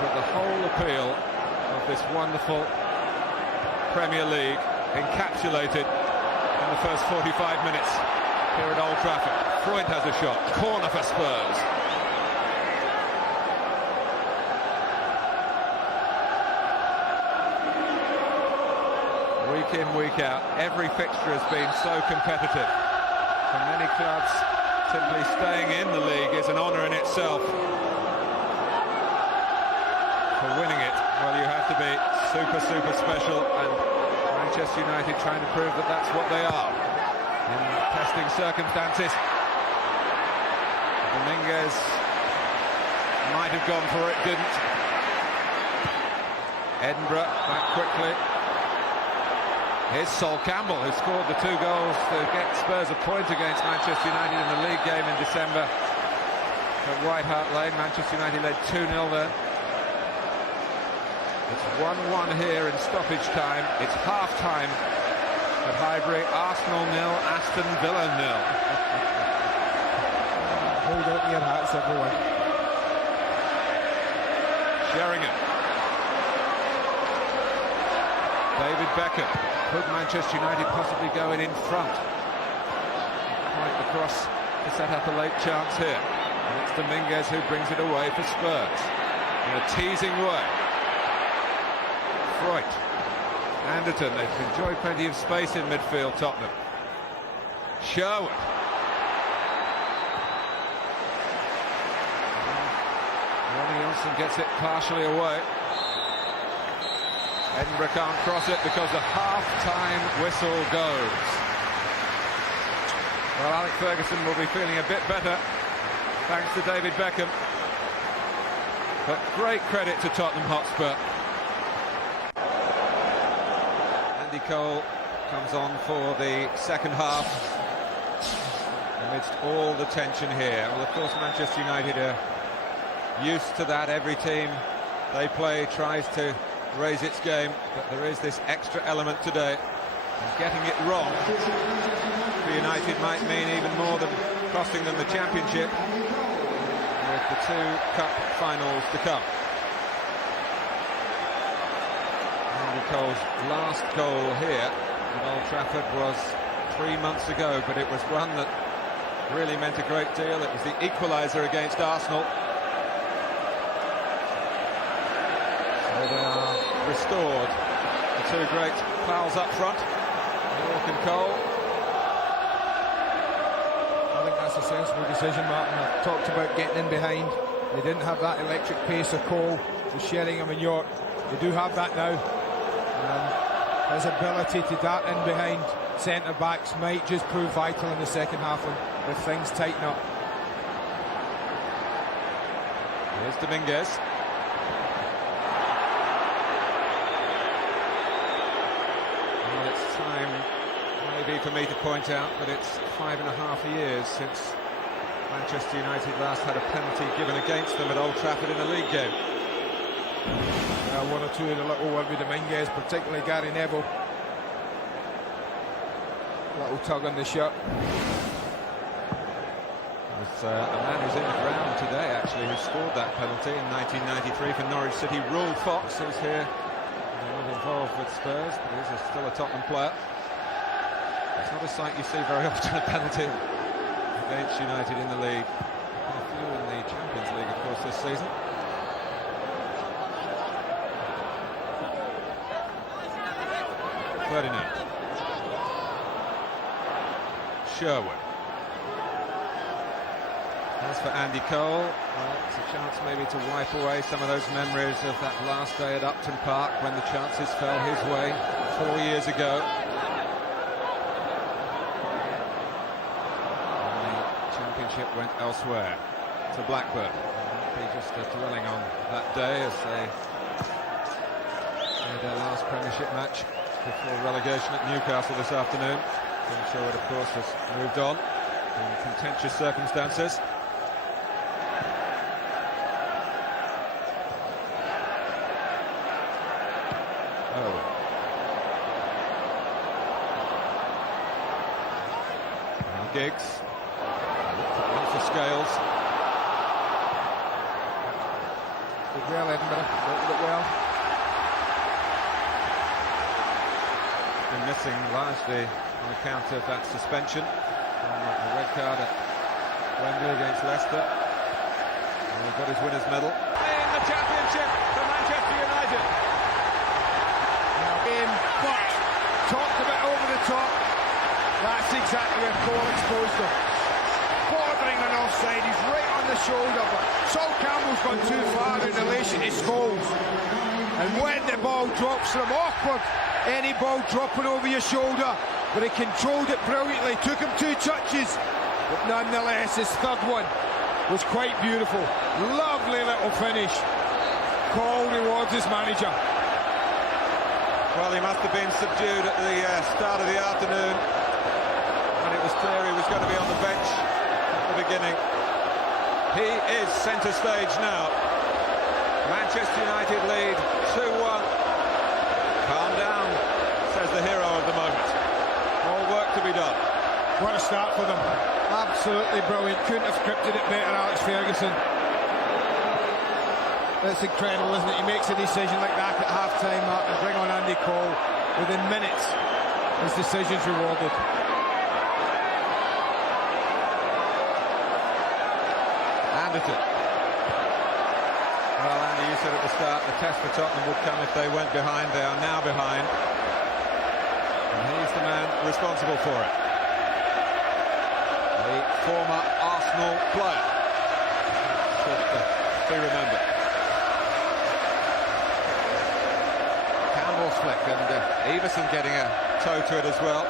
But the whole appeal of this wonderful Premier League encapsulated in the first 45 minutes here at Old Trafford. Freund has a shot. Corner for Spurs. Week in, week out, every fixture has been so competitive. For many clubs, simply staying in the league is an honour in itself. For winning it, well, you have to be super, super special, and Manchester United trying to prove that that's what they are in testing circumstances. Dominguez might have gone for it, didn't. Edinburgh back quickly. Here's Sol Campbell, who scored the 2 goals to get Spurs a point against Manchester United in the league game in December at White Hart Lane. Manchester United led 2-0 there. It's 1-1 here in stoppage time. It's half-time at Highbury. Arsenal 0, Aston Villa 0. Hold on to your hats, everyone. Sheringham. David Beckham. Could Manchester United possibly go in front? Point across to set up a late chance here. And it's Dominguez who brings it away for Spurs in a teasing way. Freund. Anderton, they've enjoyed plenty of space in midfield, Tottenham. Sherwood. Ronnie Johnson gets it partially away. Edinburgh can't cross it because the half-time whistle goes. Well, Alex Ferguson will be feeling a bit better thanks to David Beckham. But great credit to Tottenham Hotspur. Andy Cole comes on for the second half amidst all the tension here. Well, of course, Manchester United are used to that. Every team they play tries to raise its game, but there is this extra element today, and getting it wrong for United might mean even more than costing them the championship, with the 2 cup finals to come. Andy Cole's last goal here at Old Trafford was 3 months ago, but it was one that really meant a great deal. It was the equaliser against Arsenal. So they are restored, the 2 great pals up front, York and Cole. I think that's a sensible decision, Martin. I talked about getting in behind. They didn't have that electric pace of Cole, so Sheringham and York, they do have that now. And his ability to dart in behind centre-backs might just prove vital in the second half if things tighten up. Here's Dominguez. Well, it's time maybe for me to point out that it's 5.5 years since Manchester United last had a penalty given against them at Old Trafford in a league game. 1 or 2 in a little one with Dominguez, particularly Gary Neville. Little tug on the shirt. There's a man who's in the ground today, actually, who scored that penalty in 1993 for Norwich City. Rule Fox, who's here, not involved with Spurs, but he's still a Tottenham player. It's not a sight you see very often, a penalty against United in the league. A few in the Champions League, of course, this season. Ferdinand. Sherwood. As for Andy Cole, well, it's a chance maybe to wipe away some of those memories of that last day at Upton Park when the chances fell his way 4 years ago. And the championship went elsewhere to Blackburn. It won't be just dwelling on that day as they had their last Premiership match before relegation at Newcastle this afternoon. Tim Sherwood, of course, has moved on in contentious circumstances. Giggs. One for Scales. Did well, Edinburgh. Did it well. Been missing largely on account of that suspension. The red card at Wembley against Leicester. And he's got his winner's medal. In the championship for Manchester United. Game, but talked a bit over the top. That's exactly where Cole exposed him. Bordering on offside, he's right on the shoulder, but Sol Campbell's gone too far in relation to Scholes. And when the ball drops from awkward, any ball dropping over your shoulder, but he controlled it brilliantly, took him 2 touches, but nonetheless his third one was quite beautiful. Lovely little finish. Cole rewards his manager. Well, he must have been subdued at the start of the afternoon when it was clear he was going to be on the bench at the beginning. He is centre stage now. Manchester United lead 2-1. Calm down, says the hero of the moment. More work to be done. What a start for them. Absolutely brilliant. Couldn't have scripted it better, Alex Ferguson. That's incredible, isn't it? He makes a decision like that at half-time, Mark, and bring on Andy Cole. Within minutes, his decision's rewarded. Anderton. Well, Andy, you said at the start the test for Tottenham would come if they went behind. They are now behind. And he's the man responsible for it. The former Arsenal player. Should be remembered. Campbell's flick and Everson getting a toe to it as well.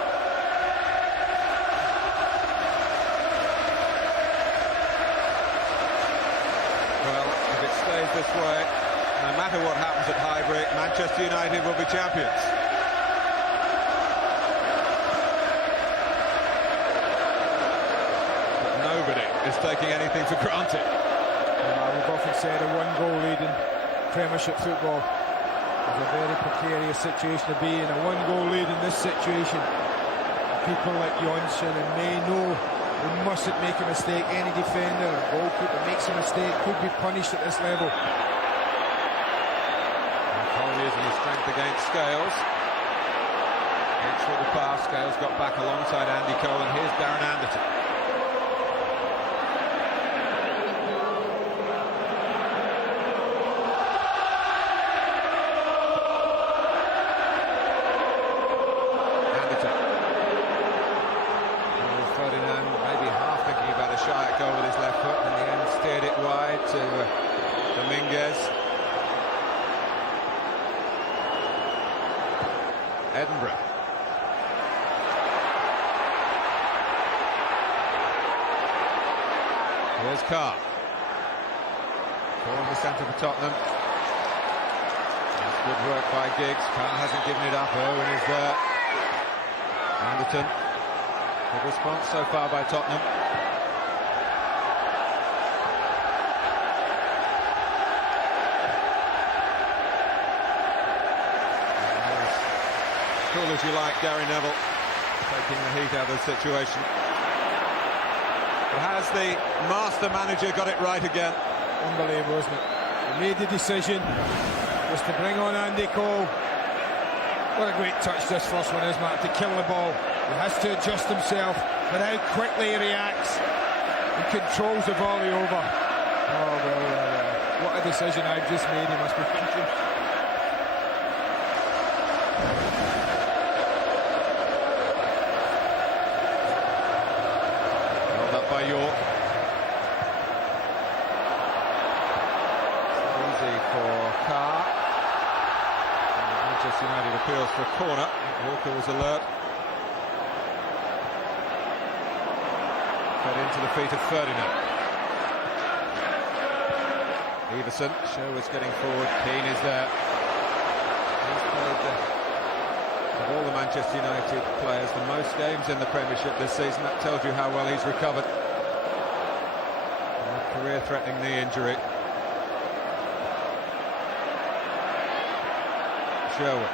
Well, if it stays this way, no matter what happens at Highbury, Manchester United will be champions. But nobody is taking anything for granted. We've often said a one-goal lead in Premiership football is a very precarious situation to be in. A one-goal lead in this situation. People like Jonsson and May know they mustn't make a mistake. Any defender or goalkeeper makes a mistake, could be punished at this level. Cole using his strength against Scales. Gets through the pass. Scales got back alongside Andy Cole, and here's Darren Anderton. Edinburgh. Here's Carr. Ball in the centre for Tottenham. That's good work by Giggs. Carr hasn't given it up. Owen is there. Anderton. Good response so far by Tottenham. Cool as you like, Gary Neville taking the heat out of the situation. But has the master manager got it right again? Unbelievable, isn't it? He made the decision was to bring on Andy Cole. What a great touch this first one is, Matt, to kill the ball. He has to adjust himself, but how quickly he reacts. He controls the volley over. Oh, well, what a decision I've just made, he must be thinking. By York. Easy for Carr. And Manchester United appeals for a corner. Walker was alert. Fed into the feet of Ferdinand. Everson. Sherwood's getting forward. Keane is there. He's played of all the Manchester United players the most games in the Premiership this season. That tells you how well he's recovered. Career-threatening knee injury. Sherwood.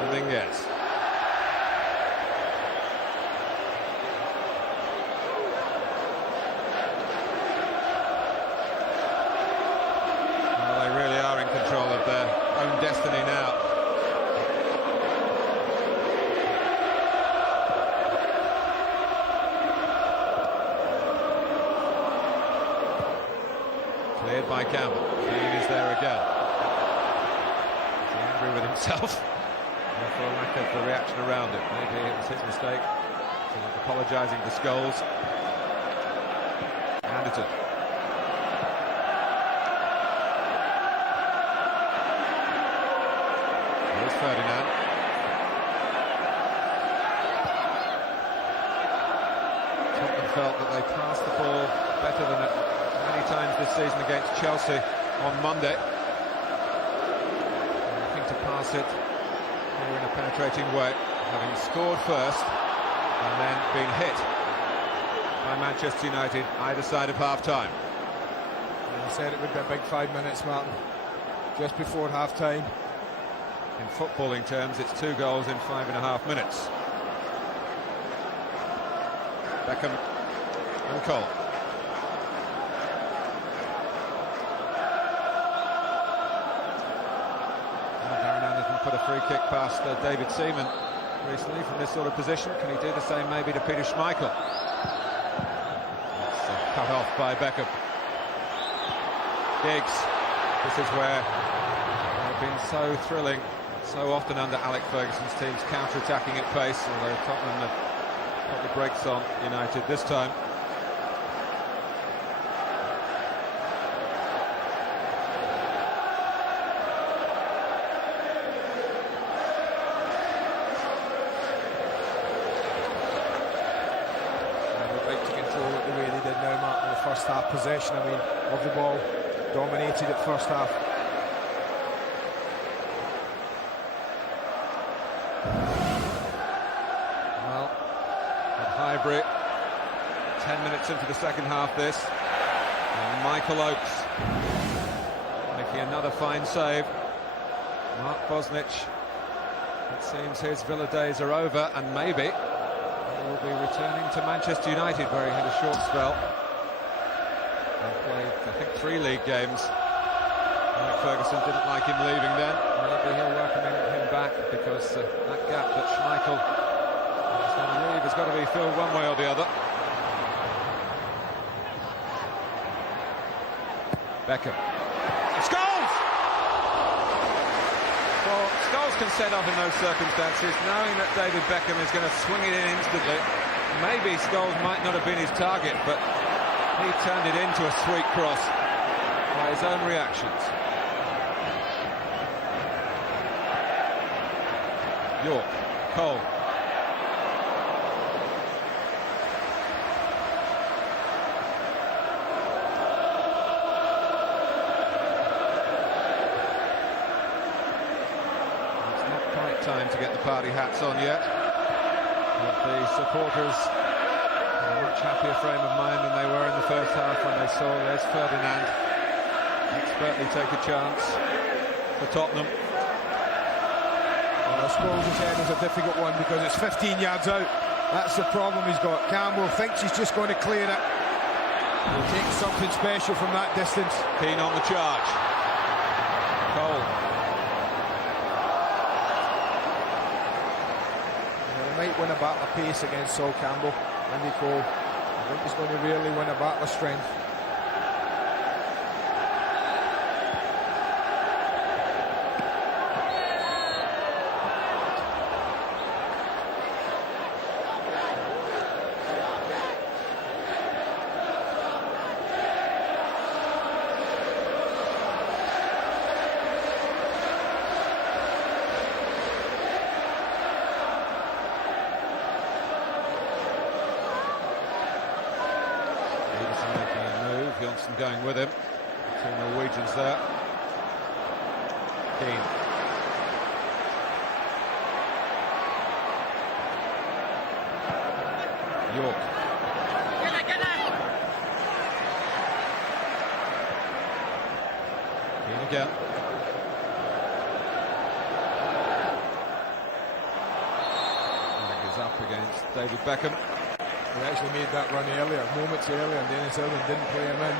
Dominguez. own destiny now. Cleared by Campbell. Keane is there again. He's angry with himself for a lack of the reaction around it. Maybe it was his mistake. He's apologising to Scholes. Anderton. Here's Ferdinand. Tottenham felt that they passed the ball better than many times this season against Chelsea on Monday. Looking to pass it here in a penetrating way, having scored first and then been hit by Manchester United either side of half-time. I said it would be a big 5 minutes, Martin, just before half-time. In footballing terms, it's 2 goals in 5.5 minutes. Beckham and Cole. Darren Anderton put a free kick past David Seaman recently from this sort of position. Can he do the same maybe to Peter Schmeichel? It's cut off by Beckham. Giggs. This is where they've been so thrilling so often under Alex Ferguson's teams, counter-attacking at pace, although Tottenham have put the brakes on United this time. The way they did now, Mark, in the first half possession, I mean, of the ball, dominated at first half. Well, at Highbury, 10 minutes into the second half this, and Michael Oakes making another fine save. Mark Bosnich, it seems his Villa days are over, and maybe will be returning to Manchester United, where he had a short spell. He played, I think, 3 league games. Alex Ferguson didn't like him leaving then. Maybe he'll welcome him back, because that gap that Schmeichel is going to leave has got to be filled one way or the other. Beckham. Scholes! Well, Scholes can set up in those circumstances, knowing that David Beckham is going to swing it in instantly. Maybe Scholes might not have been his target, but he turned it into a sweet cross by his own reactions. York, Cole. Time to get the party hats on yet, but the supporters in a much happier frame of mind than they were in the first half when they saw there's Ferdinand expertly take a chance for Tottenham. Well, Scholes' head is a difficult one because it's 15 yards out. That's the problem he's got. Campbell thinks he's just going to clear it. He'll take something special from that distance. Keane on the charge. Cole. Might win a battle of pace against Sol Campbell. Andy Cole, I think he's going to really win a battle of strength. Johnson going with him. 2 Norwegians there. Keane. York. Keane again. Flag is up against David Beckham. He actually made that run earlier, moments earlier, and Dennis Irwin didn't play him in.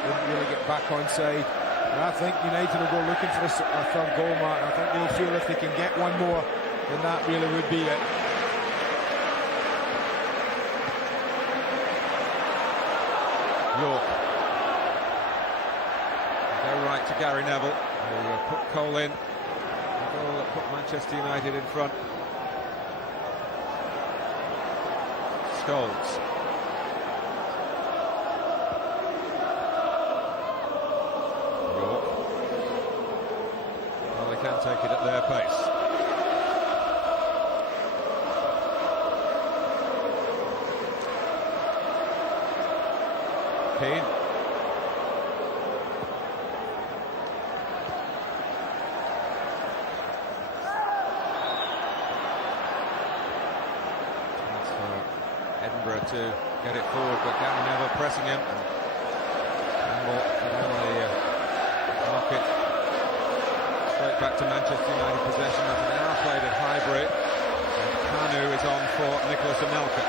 Didn't really get back on side. I think United will go looking for a third goal, Mark. I think they'll feel if they can get one more, then that really would be it. York. Go right to Gary Neville, who put Cole in. The goal that put Manchester United in front. Scholes. York. Well, they can take it at their pace. Keane. Edinburgh to get it forward, but Gary Neville pressing him. Campbell can only knock it straight back to Manchester United possession. As an hour played at Highbury, and Kanu is on for Nicholas Anelka.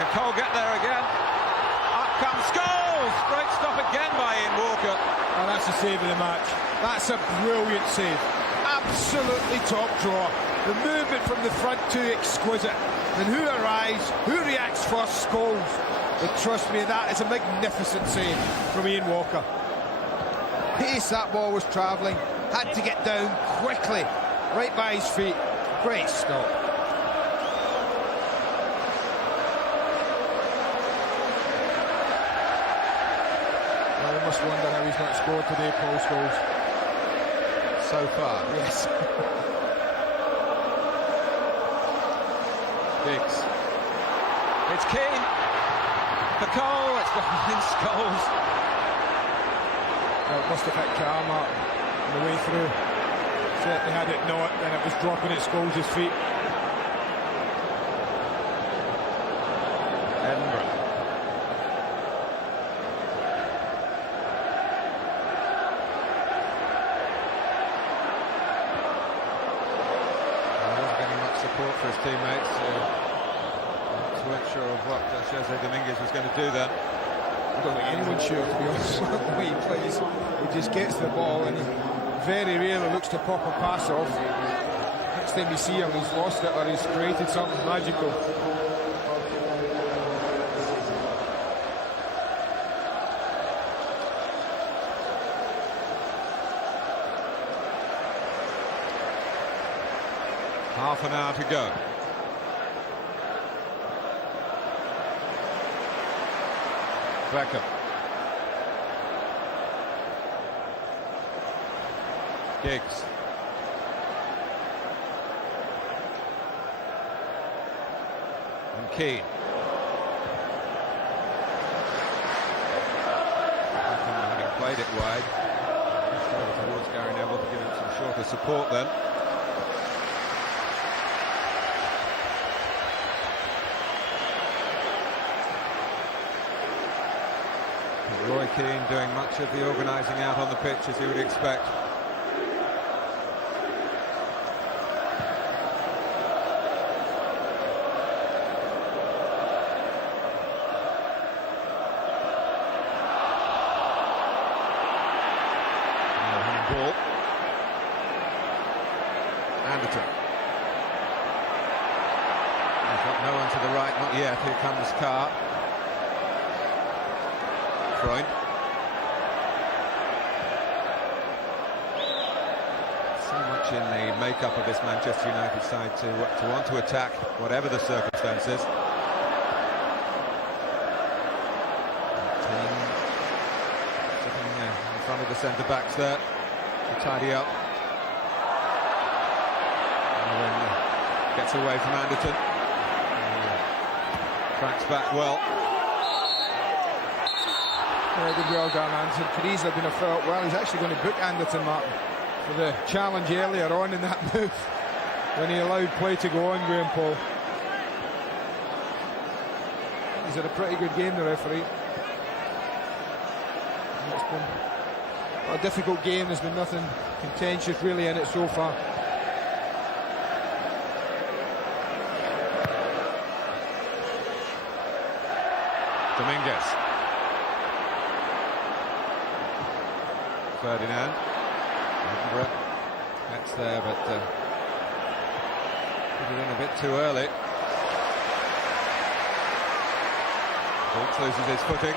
Can Cole get there again? Up comes Scholes! Great stop again by Ian Walker. Oh, that's the save of the match. That's a brilliant save. Absolutely top drawer. The movement from the front too exquisite. And who arrives, who reacts first? Scholes. But trust me, that is a magnificent save from Ian Walker. Pace that ball was travelling, had to get down quickly, right by his feet. Great stop. Well, I must wonder how he's not scored today, Paul Scholes. So far. Yes. Diggs. It's Keane. For Cole, it's behind Scholes. Well, it must have hit Karma on the way through. Certainly had it not, then it was dropping at Scholes' feet. Edinburgh. Support for his teammates. Weren't sure of what Jose Dominguez was going to do then. I don't think anyone's sure, to be honest. The way he plays, he just gets the ball and he very rarely looks to pop a pass off. Next time you see him, he's lost it or he's created something magical. Half an hour to go. Beckham. Giggs. And Keane. Beckham, having played it wide, towards Gary Neville to give him some shorter support then. Roy Keane doing much of the organising out on the pitch, as you would expect. Ball. Anderton. He's got no one to the right, not yet. Here comes Carr. Freund. So much in the makeup of this Manchester United side to want to attack whatever the circumstances. Sitting in front of the centre backs there to tidy up. And then gets away from Anderton. Tracks back well. Good well done, Anderton. Could easily have been a foul. Well, he's actually going to book Anderton, Martin, for the challenge earlier on in that move when he allowed play to go on, Graham Paul. He's had a pretty good game, the referee. It's been a difficult game. There's been nothing contentious really in it so far. Ferdinand. That's there, but put it in a bit too early. Brooks loses his footing.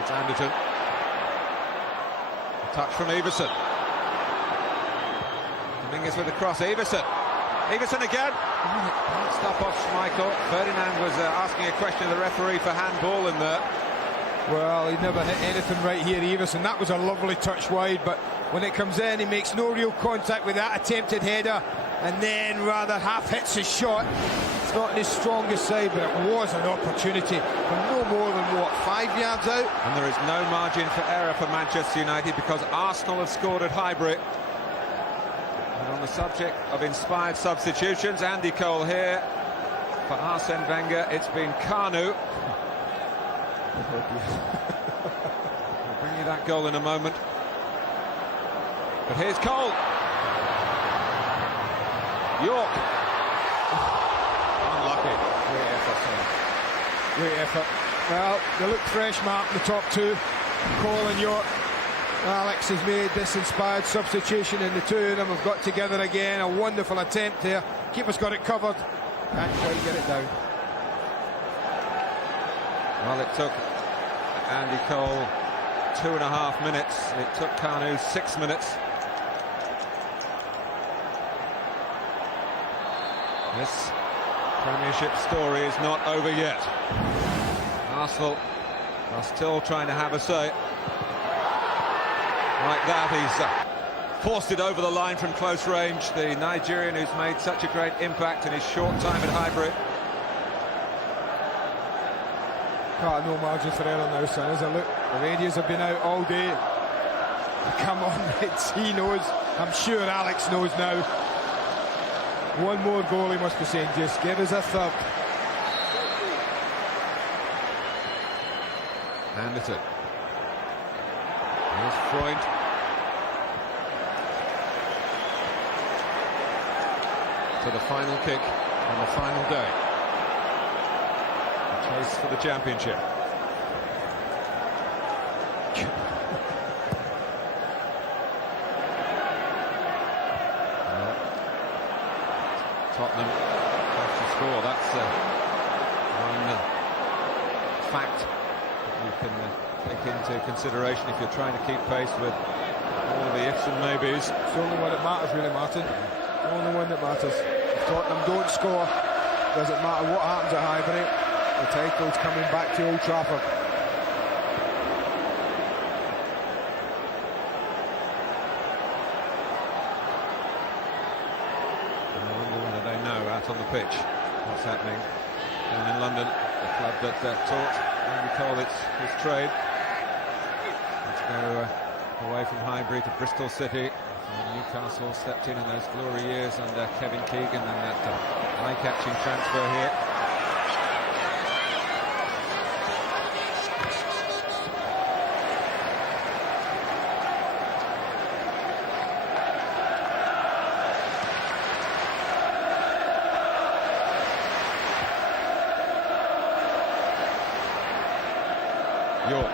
It's Anderton. A touch from Everson. Dominguez with the cross. Everson again. Stop off Schmeichel. Ferdinand was asking a question of the referee for handball in there. Well, he never hit anything right here, Everson. That was a lovely touch wide, but when it comes in, he makes no real contact with that attempted header, and then rather half hits his shot. It's not in his strongest side, but it was an opportunity from no more than, what, 5 yards out? And there is no margin for error for Manchester United because Arsenal have scored at Highbury. And on the subject of inspired substitutions, Andy Cole here. For Arsene Wenger, it's been Kanu. I'll bring you that goal in a moment. But here's Cole. York. Unlucky. Great effort, Tom. Great effort. Well, they look fresh, Mark, in the top two. Cole and York. Alex has made this inspired substitution, and the two of them have got together again. A wonderful attempt there. Keeper's got it covered. Can't quite get it down. Well, it took Andy Cole 2.5 minutes. It took Kanu 6 minutes. This Premiership story is not over yet. Arsenal are still trying to have a say. Like that, he's forced it over the line from close range. The Nigerian who's made such a great impact in his short time at Highbury. No margin for error now, son, is there? Look, the radios have been out all day. Come on, mates, he knows. I'm sure Alex knows now. One more goal, he must be saying, just give us a third. Anderton. Here's Freund. To the final kick on the final day. The chase for the championship. Tottenham have to score. That's one fact that you can take into consideration if you're trying to keep pace with all the ifs and maybes. It's the only one that matters, really, Martin. The only one that matters. If Tottenham don't score, doesn't matter what happens at Highbury. The title's coming back to Old Trafford. On the pitch, what's happening down in London, the club that taught Andy Cole his trade. Let's go away from Highbury to Bristol City. Newcastle stepped in those glory years under Kevin Keegan, and that eye-catching transfer here. York.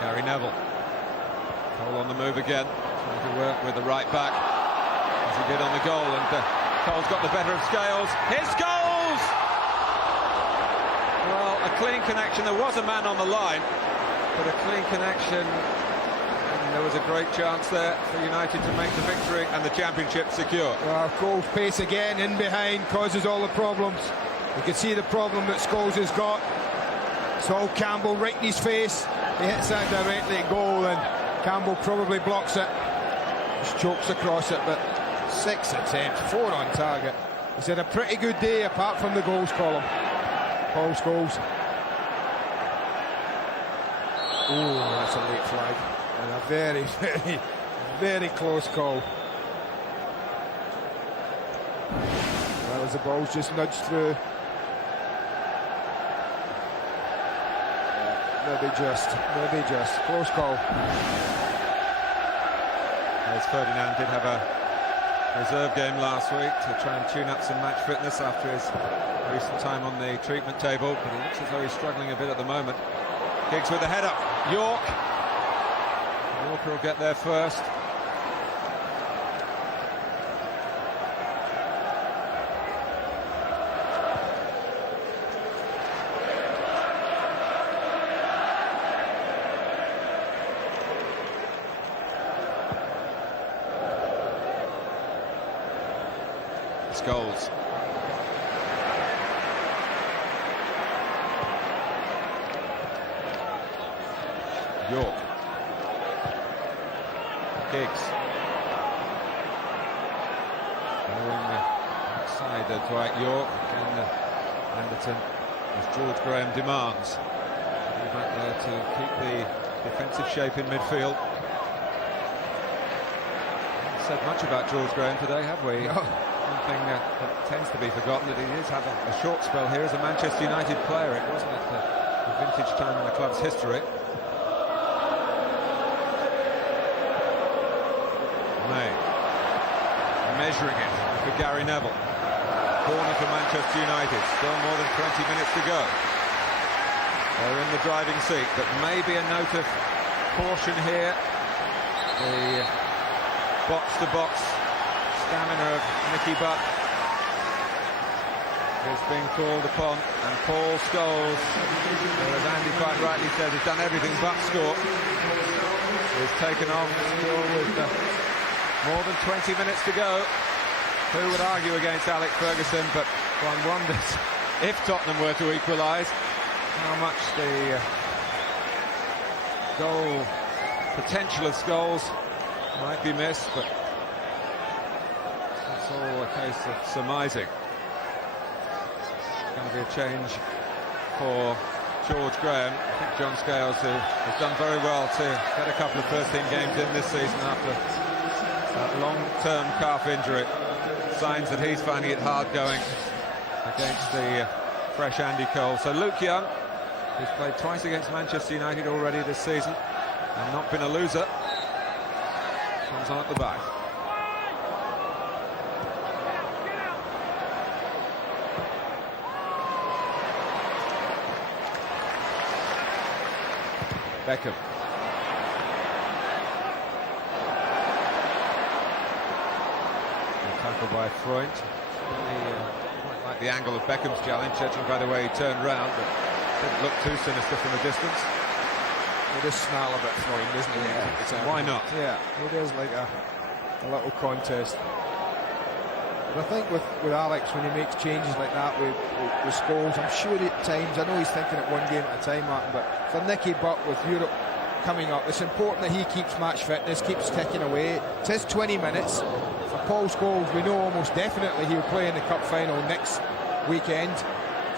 Gary Neville. Cole on the move again, trying to work with the right back, as he did on the goal, and Cole's got the better of Scales. His goals! Well, a clean connection. There was a man on the line, but a clean connection. And there was a great chance there for United to make the victory and the championship secure. Well, Cole's pace again in behind causes all the problems. You can see the problem that Scholes has got. So Campbell right in his face. He hits that directly at goal, and Campbell probably blocks it. Just chokes across it, but 6 attempts, 4 on target. He's had a pretty good day apart from the goals column. Paul Scholes. Oh, that's a late flag. And a very, very, very close call. Well, as the ball's just nudged through. Maybe just. Close call. As Ferdinand did have a reserve game last week to try and tune up some match fitness after his recent time on the treatment table, but he looks as though he's struggling a bit at the moment. Giggs with the head up. York. Walker will get there first. Goals. York. Giggs. Outside Dwight York. And Anderton, as George Graham demands. Back there to keep the defensive shape in midfield. Haven't said much about George Graham today, have we? No. One thing that tends to be forgotten, that he did have a short spell here as a Manchester United player. It wasn't at the vintage time in the club's history. May measuring it for Gary Neville. Corner for Manchester United. Still more than 20 minutes to go. They're in the driving seat, but maybe a note of caution here. The box-to-box stamina of Nicky Butt is being called upon, and Paul Scholes, as Andy quite rightly said, has done everything but score. He's taken off still with more than 20 minutes to go. Who would argue against Alex Ferguson? But one wonders if Tottenham were to equalise, how much the goal potential of Scholes might be missed, but it's all a case of surmising. It's going to be a change for George Graham. I think John Scales, who has done very well to get a couple of first-team games in this season after that long-term calf injury, signs that he's finding it hard going against the fresh Andy Cole. So Luke Young, who's played twice against Manchester United already this season and not been a loser, comes on at the back. Beckham. Tackled by Freund. Quite like the angle of Beckham's challenge, judging by the way he turned round, but didn't look too sinister from a distance. It does snarl a bit, Freund, doesn't it? Yeah. Why not? Yeah, it is like a little contest. But I think with Alex, when he makes changes like that with Scholes, I'm sure at times, I know he's thinking at one game at a time, Martin, but for Nicky Butt with Europe coming up, it's important that he keeps match fitness, keeps ticking away. It is 20 minutes. For Paul Scholes, we know almost definitely he'll play in the cup final next weekend.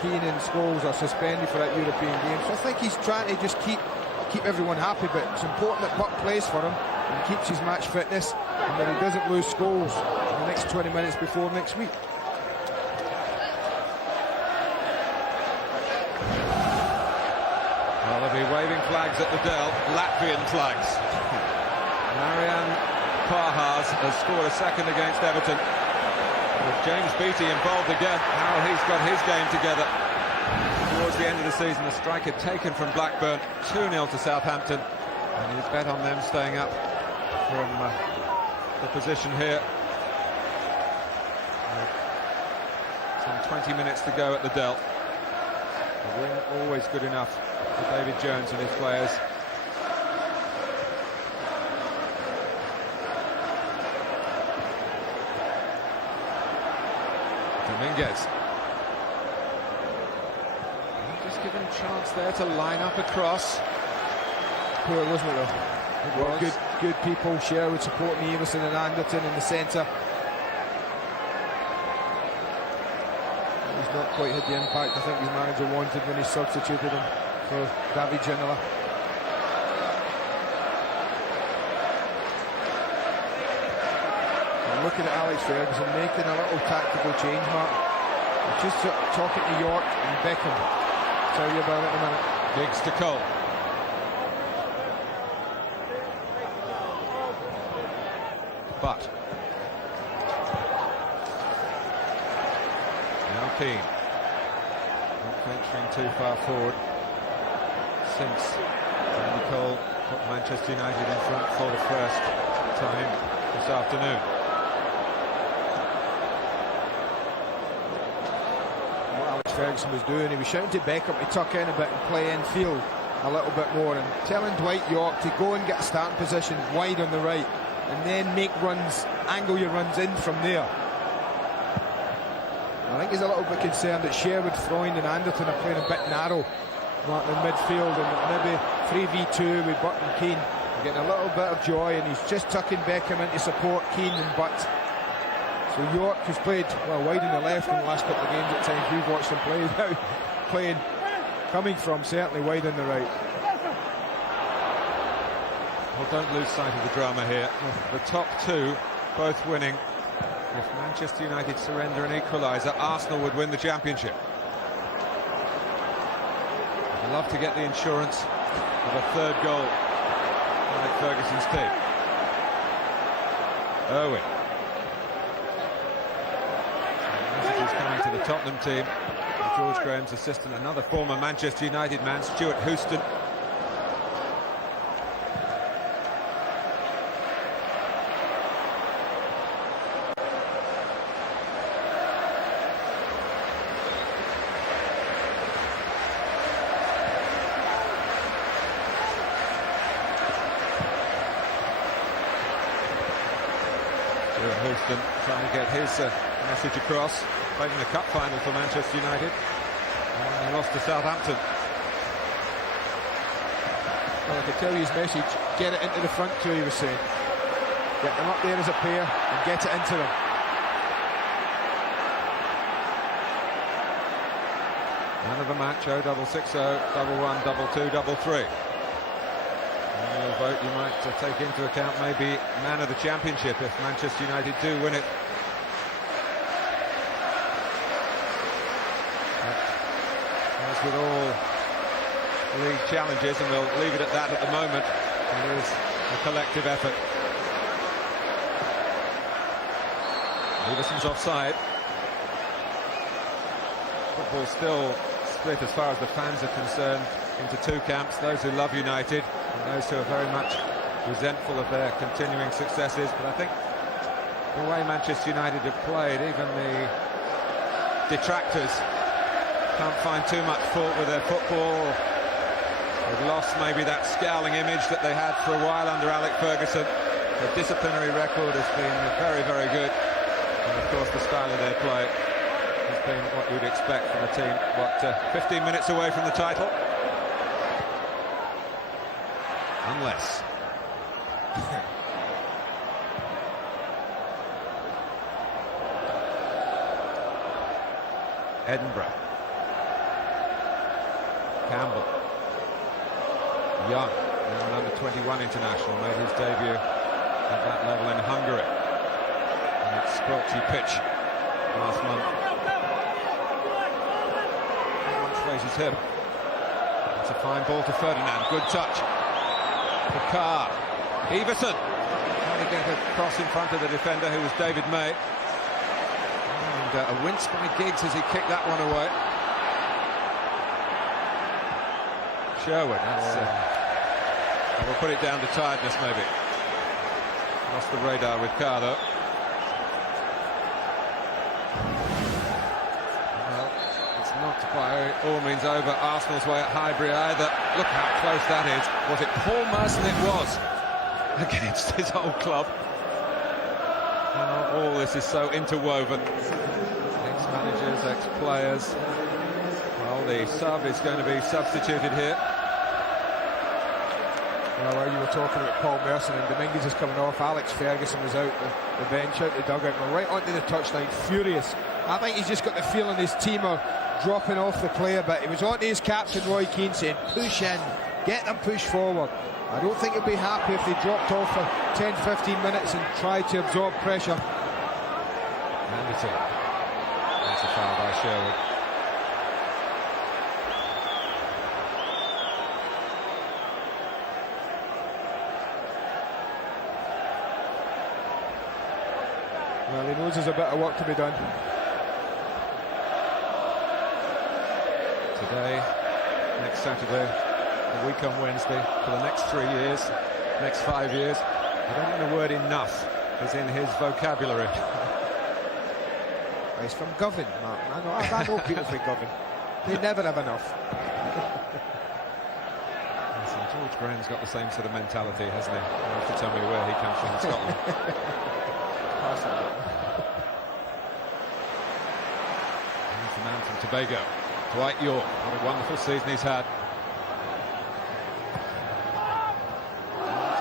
Keane and Scholes are suspended for that European game, so I think he's trying to just keep everyone happy, but it's important that Butt plays for him and keeps his match fitness, and that he doesn't lose Scholes in the next 20 minutes before next week. Well, they'll be waving flags at the Dell, Latvian flags. Marian Pahars has scored a second against Everton. With James Beattie involved again, how he's got his game together. Towards the end of the season, a striker taken from Blackburn, 2-0 to Southampton, and he's bet on them staying up from the position here. Some 20 minutes to go at the Dell. The win always good enough for David Jones and his players. Dominguez. Just given a chance there to line up across. Poor, wasn't it, though? It was. Good people. Sherwood supporting Everson and Anderton in the centre. He's not quite had the impact I think his manager wanted when he substituted him for David Ginola. I'm looking at Alex Ferguson making a little tactical change, Mark. Just talking to York and Beckham. Tell you about it in a minute. Giggs to Cole. But now Keane, not venturing too far forward since Andy Cole put Manchester United in front for the first time this afternoon. What Alex Ferguson was doing, he was shouting to Beckham to tuck in a bit and play infield a little bit more, and telling Dwight York to go and get a starting position wide on the right and then make runs, angle your runs in from there. I think he's a little bit concerned that Sherwood, Freund and Anderton are playing a bit narrow in midfield, and maybe 3v2 with Butt and Keane. Getting a little bit of joy, and he's just tucking Beckham in to support Keane and Butt. So York, who's played well wide on the left in the last couple of games at times, we've watched him play, now playing, coming from certainly wide on the right. Well, don't lose sight of the drama here. The top two both winning. If Manchester United surrender an equaliser, Arsenal would win the championship. I'd love to get the insurance of a third goal like Ferguson's team. Owen. Messages coming to the Tottenham team. George Graham's assistant, another former Manchester United man, Stuart Houston. Houston trying to get his message across, playing the cup final for Manchester United, and they lost to Southampton. Well, I can tell you his message, get it into the front two, he was saying. Get them up there as a pair and get it into them. Man of the match, 0660, 11, 22, 33. Your vote you might take into account maybe man of the championship if Manchester United do win it. But as with all league challenges, and we'll leave it at that at the moment, it is a collective effort. Everson's offside. Football's still split as far as the fans are concerned into two camps, those who love United and those who are very much resentful of their continuing successes. But I think the way Manchester United have played, even the detractors can't find too much fault with their football. They've lost maybe that scowling image that they had for a while under Alex Ferguson. The disciplinary record has been very, very good, and of course the style of their play has been what you'd expect from a team, 15 minutes away from the title? Unless. Edinburgh. Campbell. Young, now an under-21 international, made his debut at that level in Hungary. And it's squelchy pitch last month. Faces him. It's a fine ball to Ferdinand. Good touch. Picard. Everson trying to get a cross in front of the defender, who was David May. And a wince by Giggs as he kicked that one away. Sherwood. We'll put it down to tiredness, maybe. Lost the radar with Carr, though. Not by all means over Arsenal's way at Highbury either. Look how close that is. Was it Paul Merson? It was, against his old club. All this is so interwoven. Ex-managers, ex-players. Well, the sub is going to be substituted here. Well, you were talking about Paul Merson, and Dominguez is coming off. Alex Ferguson was out the bench, out the dugout, and right onto the touchline, furious. I think he's just got the feeling his team are dropping off the play a bit. He was on to his captain Roy Keane saying, push in, get them pushed forward. I don't think he'll be happy if they dropped off for 10-15 minutes and tried to absorb pressure. Anderson. That's a foul by Sherwood. Well, he knows there's a bit of work to be done. Today, next Saturday, a week on Wednesday, for the next 3 years, next 5 years. I don't think the word enough is in his vocabulary. He's from Govan, Mark. I know people from Govan. They never have enough. Listen, George Graham's got the same sort of mentality, hasn't he? You'll have to tell me where he comes from in Scotland. He's the man from Tobago, Dwight York. What a wonderful season he's had.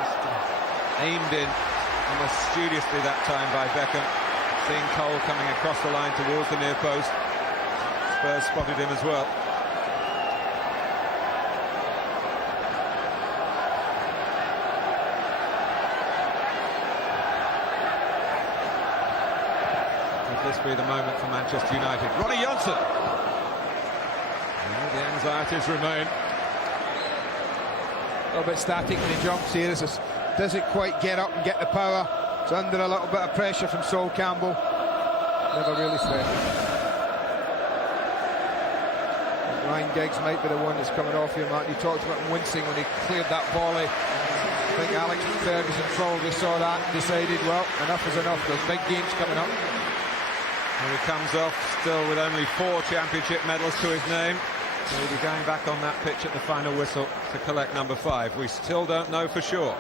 Just aimed in almost studiously that time by Beckham. Seeing Cole coming across the line towards the near post. Spurs spotted him as well. Could this be the moment for Manchester United? Ronnie Johnson! No, the anxieties remain. A little bit static when he jumps here. Doesn't quite get up and get the power. It's under a little bit of pressure from Sol Campbell. Never really threatened. Ryan Giggs might be the one that's coming off here, Mark. He talked about him wincing when he cleared that volley. I think Alex Ferguson probably saw that and decided, well, enough is enough. There's big games coming up. Here he comes off, still with only 4 championship medals to his name. So he'll be going back on that pitch at the final whistle to collect number 5. We still don't know for sure.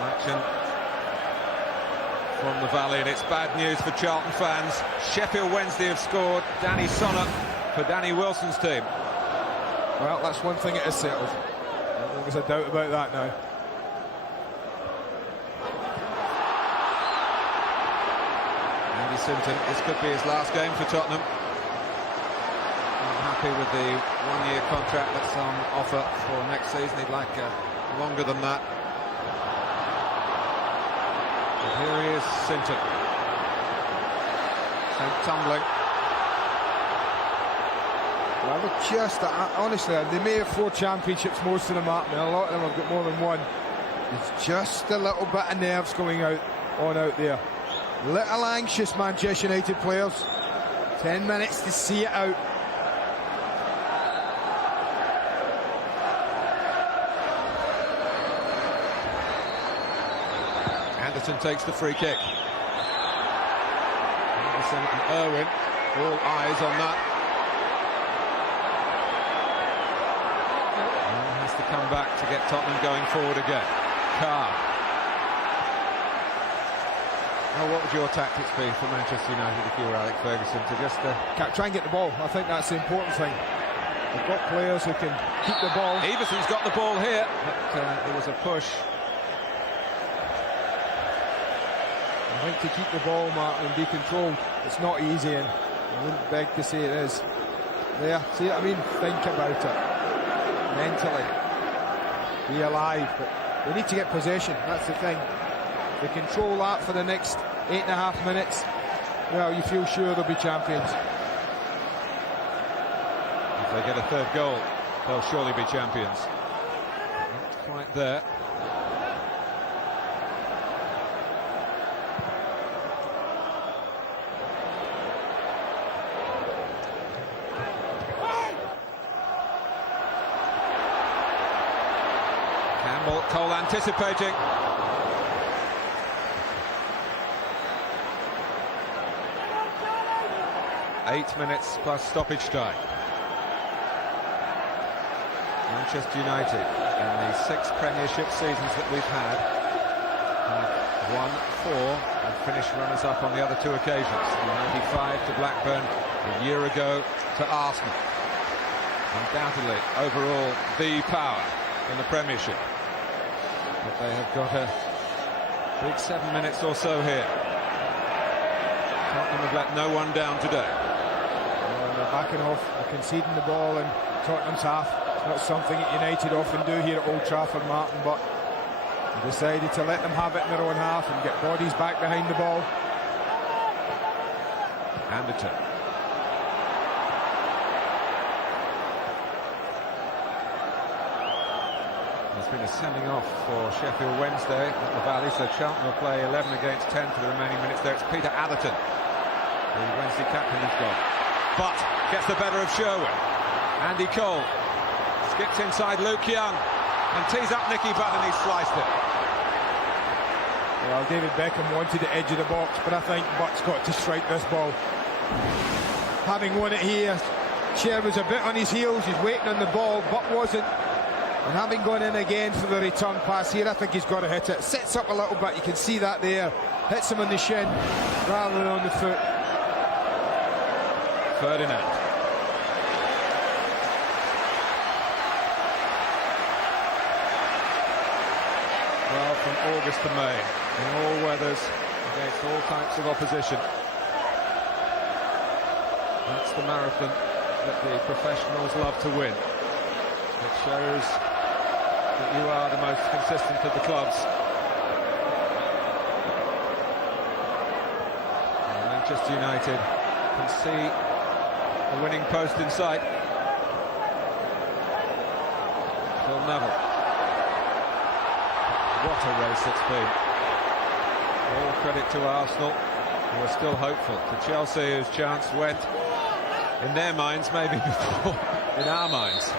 Action from the Valley, and it's bad news for Charlton fans. Sheffield Wednesday have scored. Danny Sonnet for Danny Wilson's team. Well, that's one thing it is settled. I don't think there's a doubt about that now. Andy Simpson, this could be his last game for Tottenham. Not happy with the 1-year contract that's on offer for next season. He'd like longer than that. But here he is, Simpson. Sent tumbling. Well, just honestly, they may have 4 championships, most of them up, and a lot of them have got more than one. It's just a little bit of nerves going out there. Little anxious, Manchester United players. 10 minutes to see it out. Anderson takes the free kick. Anderson and Irwin, all eyes on that. And has to come back to get Tottenham going forward again. Carr. Now, what would your tactics be for Manchester United if you were Alex Ferguson? To just try and get the ball. I think that's the important thing. They've got players who can keep the ball. Everson's got the ball here, but it was a push. I think to keep the ball, Martin, and be controlled, it's not easy, and I wouldn't beg to say it is. There, see what I mean? Think about it. Mentally. Be alive, but they need to get possession, that's the thing. They control that for the next 8.5 minutes. Well, you feel sure they'll be champions. If they get a 3rd goal, they'll surely be champions. Not quite there. Campbell, Cole anticipating. Eight minutes plus stoppage time. Manchester United, in the 6 Premiership seasons that we've had, have won 4 and finished runners-up on the other 2 occasions. In '95 to Blackburn, a year ago to Arsenal. Undoubtedly, overall, the power in the Premiership. But they have got a big 7 minutes or so here. Tottenham have let no one down today. Well, they're backing off, they're conceding the ball in Tottenham's half. It's not something that United often do here at Old Trafford, Martin, but they decided to let them have it in their own half and get bodies back behind the ball. Anderton. been a sending off for Sheffield Wednesday at the Valley, so Charlton will play 11 against 10 for the remaining minutes there. It's Peter Atherton, the Wednesday captain, who's gone. But gets the better of Sherwood. Andy Cole skips inside Luke Young and tees up Nicky Butt, and he sliced it. Well, David Beckham wanted the edge of the box, but I think Butt's got to strike this ball. Having won it here, Cher was a bit on his heels, he's waiting on the ball, Butt wasn't. And having gone in again for the return pass here, I think he's got to hit it. Sets up a little bit, you can see that there. Hits him on the shin rather than on the foot. Ferdinand. Well, from August to May, in all weathers, against all types of opposition. That's the marathon that the professionals love to win. It shows that you are the most consistent of the clubs. And Manchester United can see the winning post in sight. Phil Neville. What a race it's been. All credit to Arsenal, who are still hopeful. To Chelsea, whose chance went, in their minds, maybe before in our minds.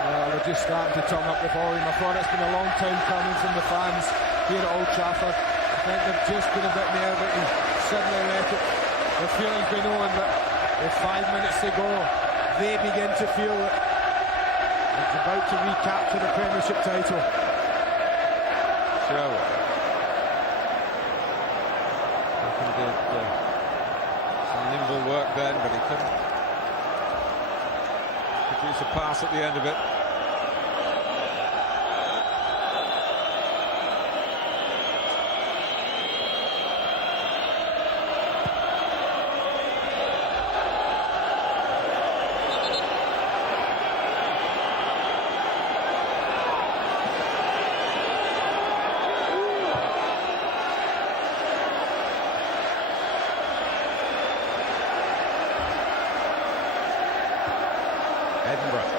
Well, they're just starting to turn up the volume. I thought it's been a long time coming from the fans here at Old Trafford. I think they've just been a bit nervous and suddenly let it. The feeling's been on, but with 5 minutes to go, they begin to feel that it's about to recapture the Premiership title. Sherwood. He did some nimble work then, but he couldn't produce a pass at the end of it. Edinburgh.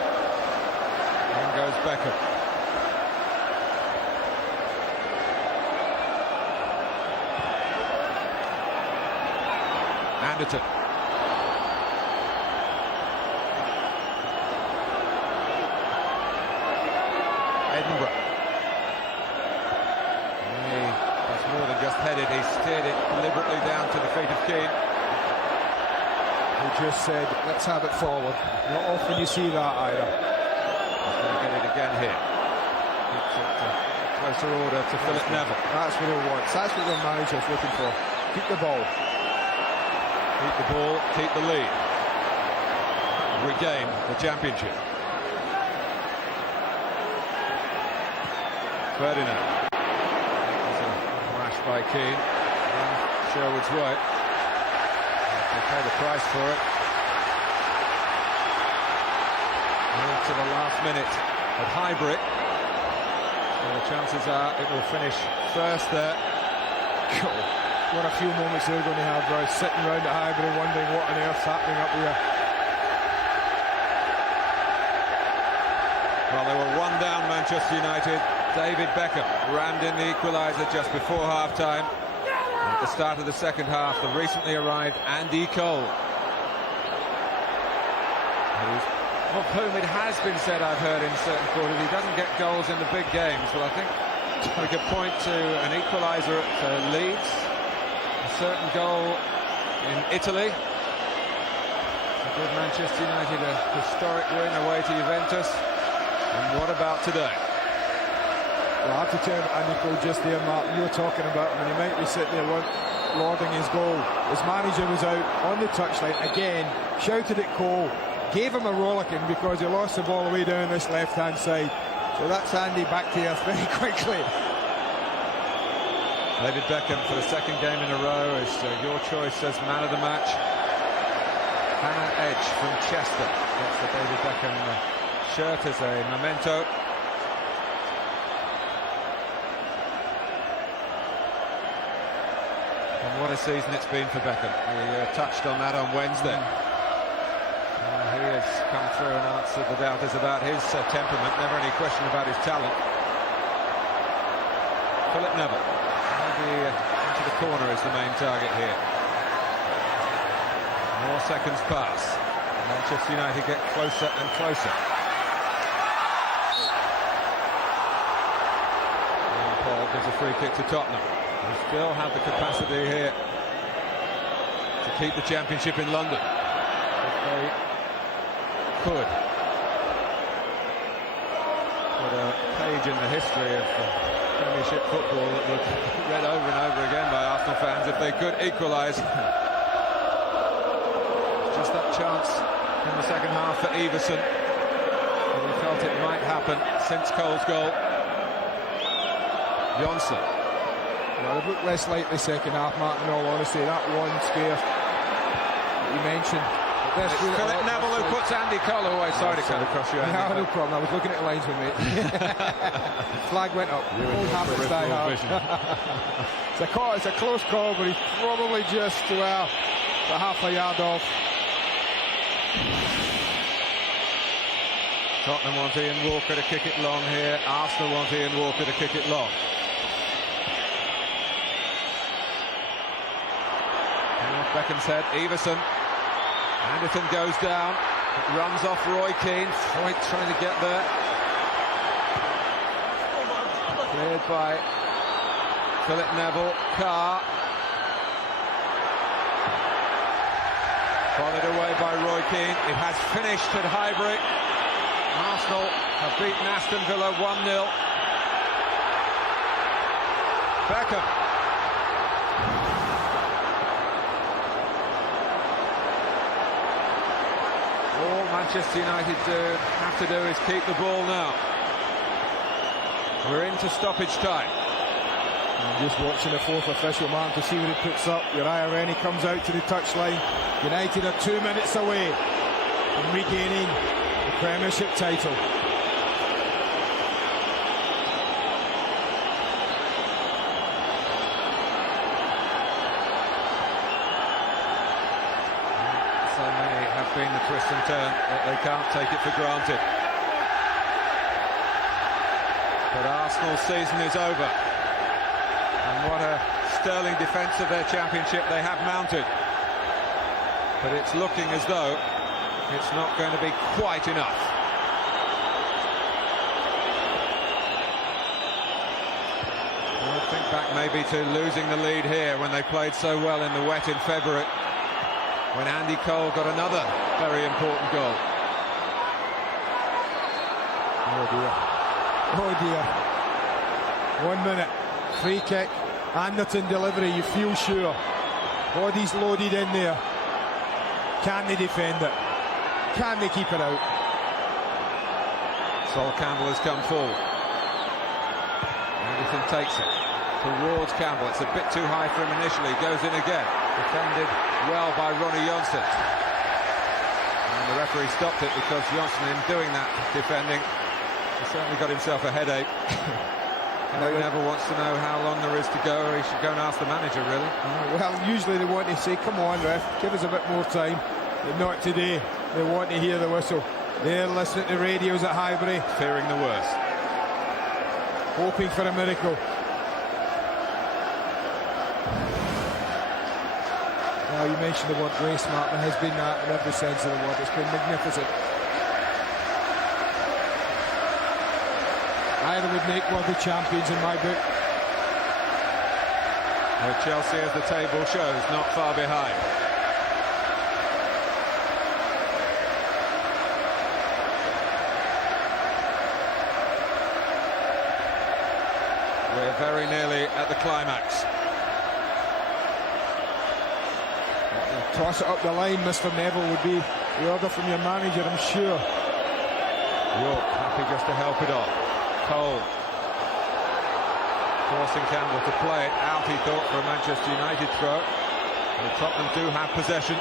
In goes Beckham. Anderton. Edinburgh. That's more than just headed, he steered it deliberately down to the feet of Keane. Who just said, let's have it forward. Not often you see that either. He's going to get it again here. Keeps it closer order to Philip Neville. That's what he wants. That's what the manager's looking for. Keep the ball. Keep the ball, keep the lead. Regain the championship. Ferdinand. There's a flash by Keane. Sherwood's way. They pay the price for it. And to the last minute at Highbury. So the chances are it will finish first there. Cool. What a few moments they're going to have, right? Sitting around at Highbury wondering what on earth's happening up here. Well, they were one down, Manchester United. David Beckham rammed in the equaliser just before half-time. At the start of the second half, the recently arrived Andy Cole, of whom it has been said, I've heard in certain quarters, he doesn't get goals in the big games. Well, I think we could point to an equaliser at Leeds, a certain goal in Italy to give Manchester United a historic win away to Juventus. And what about today? Well, I have to tell you, Andy Cole just there, Mark, you were talking about him, and he might be sitting there lauding his goal. His manager was out on the touchline again, shouted at Cole, gave him a rollicking because he lost the ball away down this left-hand side. So that's Andy back to earth very quickly. David Beckham for the second game in a row is your choice as man of the match. Hannah Edge from Chester gets the David Beckham shirt as a memento. this season it's been for Beckham. We touched on that on Wednesday. He has come through and answered the doubters about his temperament. Never any question about his talent. Philip Neville, maybe into the corner is the main target here. More seconds pass. Manchester United get closer and closer. And Paul gives a free kick to Tottenham. We still have the capacity here to keep the championship in London. If they could put a page in the history of Premiership football that would be read over and over again by Arsenal fans if they could equalise. Just that chance in the second half for Everson. And we felt it might happen since Cole's goal. Johnson. Well, they've looked less likely second half, Mark, in all honesty. That one scare that you mentioned. It's Philip Neville who puts Andy Cole away. Sorry to cut across you, Andy. No, no problem. I was looking at the linesman, mate. Flag went up. Old habits die hard. It's a close call, but he's probably just, well, a half a yard off. Tottenham want Ian Walker to kick it long here. Arsenal want Ian Walker to kick it long. And off Beckham's head, Everson. Anderson goes down. It runs off Roy Keane. Freud trying to get there. Cleared by Philip Neville. Carr. Followed away by Roy Keane. It has finished at Highbury. Arsenal have beaten Aston Villa 1-0. Beckham. All Manchester United have to do is keep the ball now. We're into stoppage time. I'm just watching the fourth official, man, to see what it puts up. Uriah Rennie comes out to the touchline. United are 2 minutes away from regaining the Premiership title. So many have been the twist and turn that they can't take it for granted. But Arsenal's season is over. And what a sterling defence of their championship they have mounted. But it's looking as though it's not going to be quite enough. I'll think back maybe to losing the lead here when they played so well in the wet in February, when Andy Cole got another very important goal. Oh dear. Oh dear. 1 minute. Free kick. Anderton delivery, you feel sure. Body's loaded in there. Can they defend it? Can they keep it out? Sol Campbell has come forward. Anderson takes it towards Campbell. It's a bit too high for him initially. Goes in again. Defended well by Ronnie Johnson. And the referee stopped it because Johnson, in doing that defending, he certainly got himself a headache. He never wants to know how long there is to go, or he should go and ask the manager, really. Well, usually they want to say, come on, ref, give us a bit more time. But not today. They want to hear the whistle. They're listening to radios at Highbury. Fearing the worst. Hoping for a miracle. Now, you mentioned the word grace, Mark. There has been that in every sense of the word. It's been magnificent. Either would make worthy champions in my book. Well, Chelsea, as the table shows, not far behind. We're very nearly at the climax. Toss it up the line, Mr. Neville, would be the order from your manager, I'm sure. York happy just to help it on. Cole forcing Campbell to play it out, he thought, for a Manchester United throw. And Tottenham do have possession.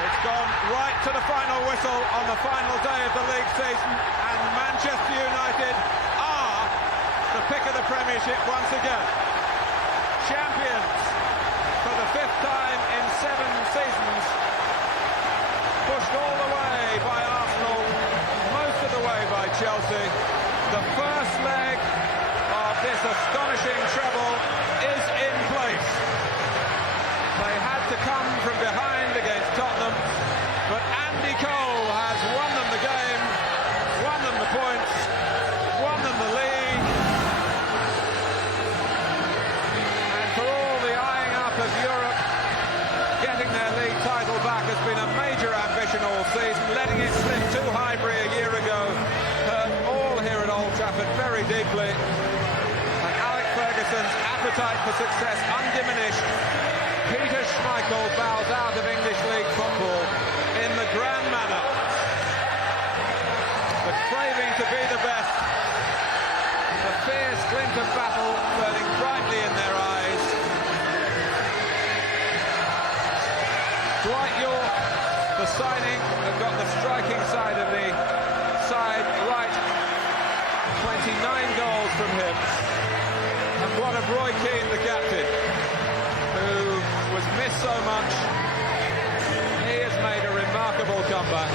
It's gone right to the final whistle on the final day of the league season, and Manchester United are the pick of the Premiership once again. Champions for the 5th time in 7 seasons. Pushed all the way by Arsenal, most of the way by Chelsea. The first leg of this astonishing treble is in place. They had to come from behind against Tottenham, but Andy Cole has won them the game, won them the points, won them the league. And for all the eyeing up of Europe, getting their league title back has been a major ambition all season. Letting it slip to Highbury a year ago hurt all here at Old Trafford very deeply. And Alex Ferguson's appetite for success undiminished. Peter Schmeichel bows out of English League football in the grand manner. The craving to be the best, the fierce glint of battle burning brightly in their eyes. Dwight York, the signing, have got the striking side of the side right. 29 goals from him. And what of Roy Keane, the captain, who was missed so much. He has made a remarkable comeback.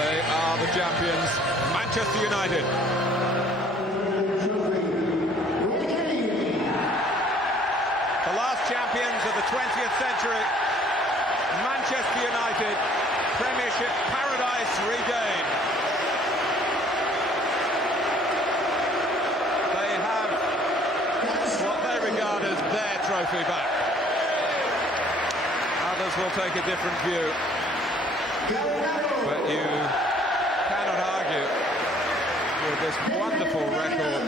They are the champions, Manchester United. The last champions of the 20th century, Manchester United, Premiership paradise regained. They have what they regard as their trophy back. Others will take a different view, but you cannot argue with this wonderful record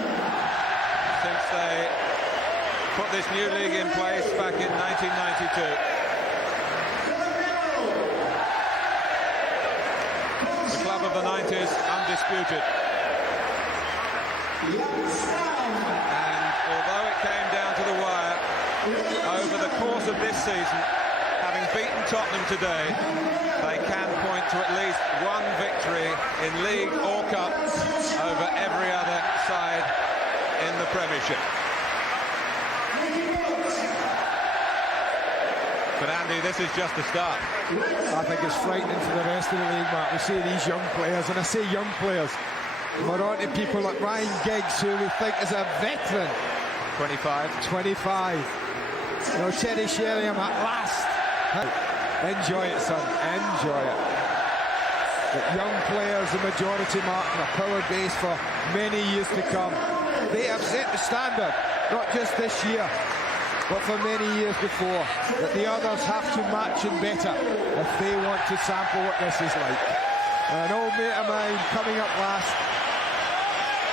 since they put this new league in place back in 1992. The club of the 90s, undisputed. And although it came down to the wire, over the course of this season, having beaten Tottenham today, they can point to at least one victory in league or cup over every other side in the Premiership. But Andy, this is just the start. I think it's frightening for the rest of the league, Mark. We see these young players, and I say young players, we're on to people like Ryan Giggs, who we think is a veteran. 25. You know, Teddy Sheringham at last. Enjoy it, son. Enjoy it. But young players, the majority, Mark, a power base for many years to come. They have set the standard, not just this year, but for many years before, that the others have to match and better if they want to sample what this is like. An old mate of mine coming up last,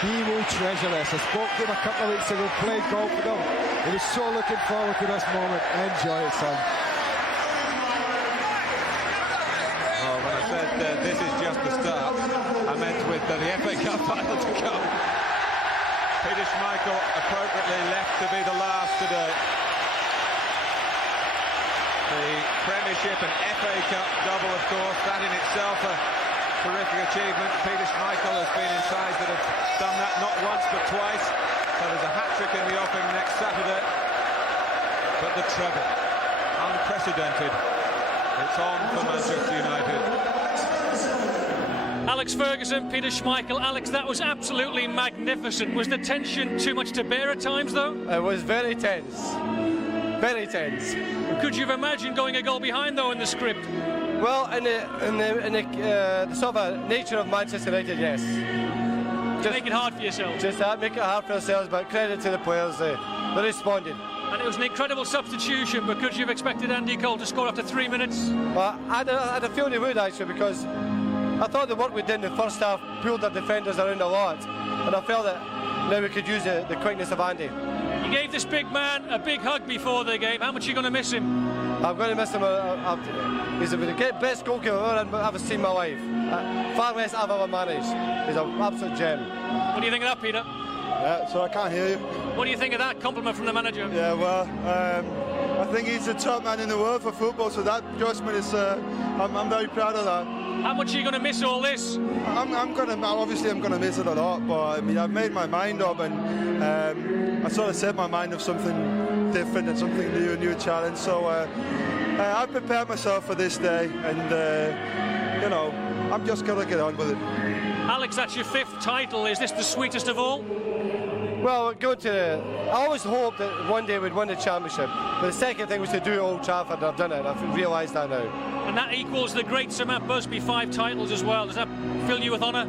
he will treasure this. I spoke to him a couple of weeks ago, played golf with him. He was so looking forward to this moment. Enjoy it, son. Well, when I said this is just the start, I meant with the FA Cup final to come. Peter Schmeichel appropriately left to be the last today. The Premiership and FA Cup double, of course, that in itself a terrific achievement. Peter Schmeichel has been in sides that have done that not once but twice. So there's a hat-trick in the offing next Saturday. But the treble, unprecedented. It's on for Manchester United. Alex Ferguson, Peter Schmeichel. Alex, that was absolutely magnificent. Was the tension too much to bear at times, though? It was very tense. Very tense. Could you have imagined going a goal behind, though, in the script? Well, in the sort of nature of Manchester United, yes. Just make it hard for yourselves. Just make it hard for ourselves, but credit to the players. They responded. And it was an incredible substitution, but could you have expected Andy Cole to score after 3 minutes? Well, I had a feeling he would, actually, because I thought the work we did in the first half pulled our defenders around a lot, and I felt that now we could use the quickness of Andy. You gave this big man a big hug before the game. How much are you going to miss him? I'm going to miss him. He's the best goalkeeper I've ever seen in my life. Far best I've ever managed. He's an absolute gem. What do you think of that, Peter? Yeah, so I can't hear you. What do you think of that compliment from the manager? Yeah, well, I think he's the top man in the world for football, so that adjustment is, I'm very proud of that. How much are you going to miss all this? Obviously I'm gonna miss it a lot, but I mean I've made my mind up, and I sort of set my mind of something different and something new, a new challenge. So I've prepared myself for this day, and you know, I'm just gonna get on with it. Alex, that's your 5th title. Is this the sweetest of all? Well, I always hoped that one day we'd win the championship. But the second thing was to do it at Old Trafford, and I've done it. I've realised that now. And that equals the great Sir Matt Busby 5 titles as well. Does that fill you with honour?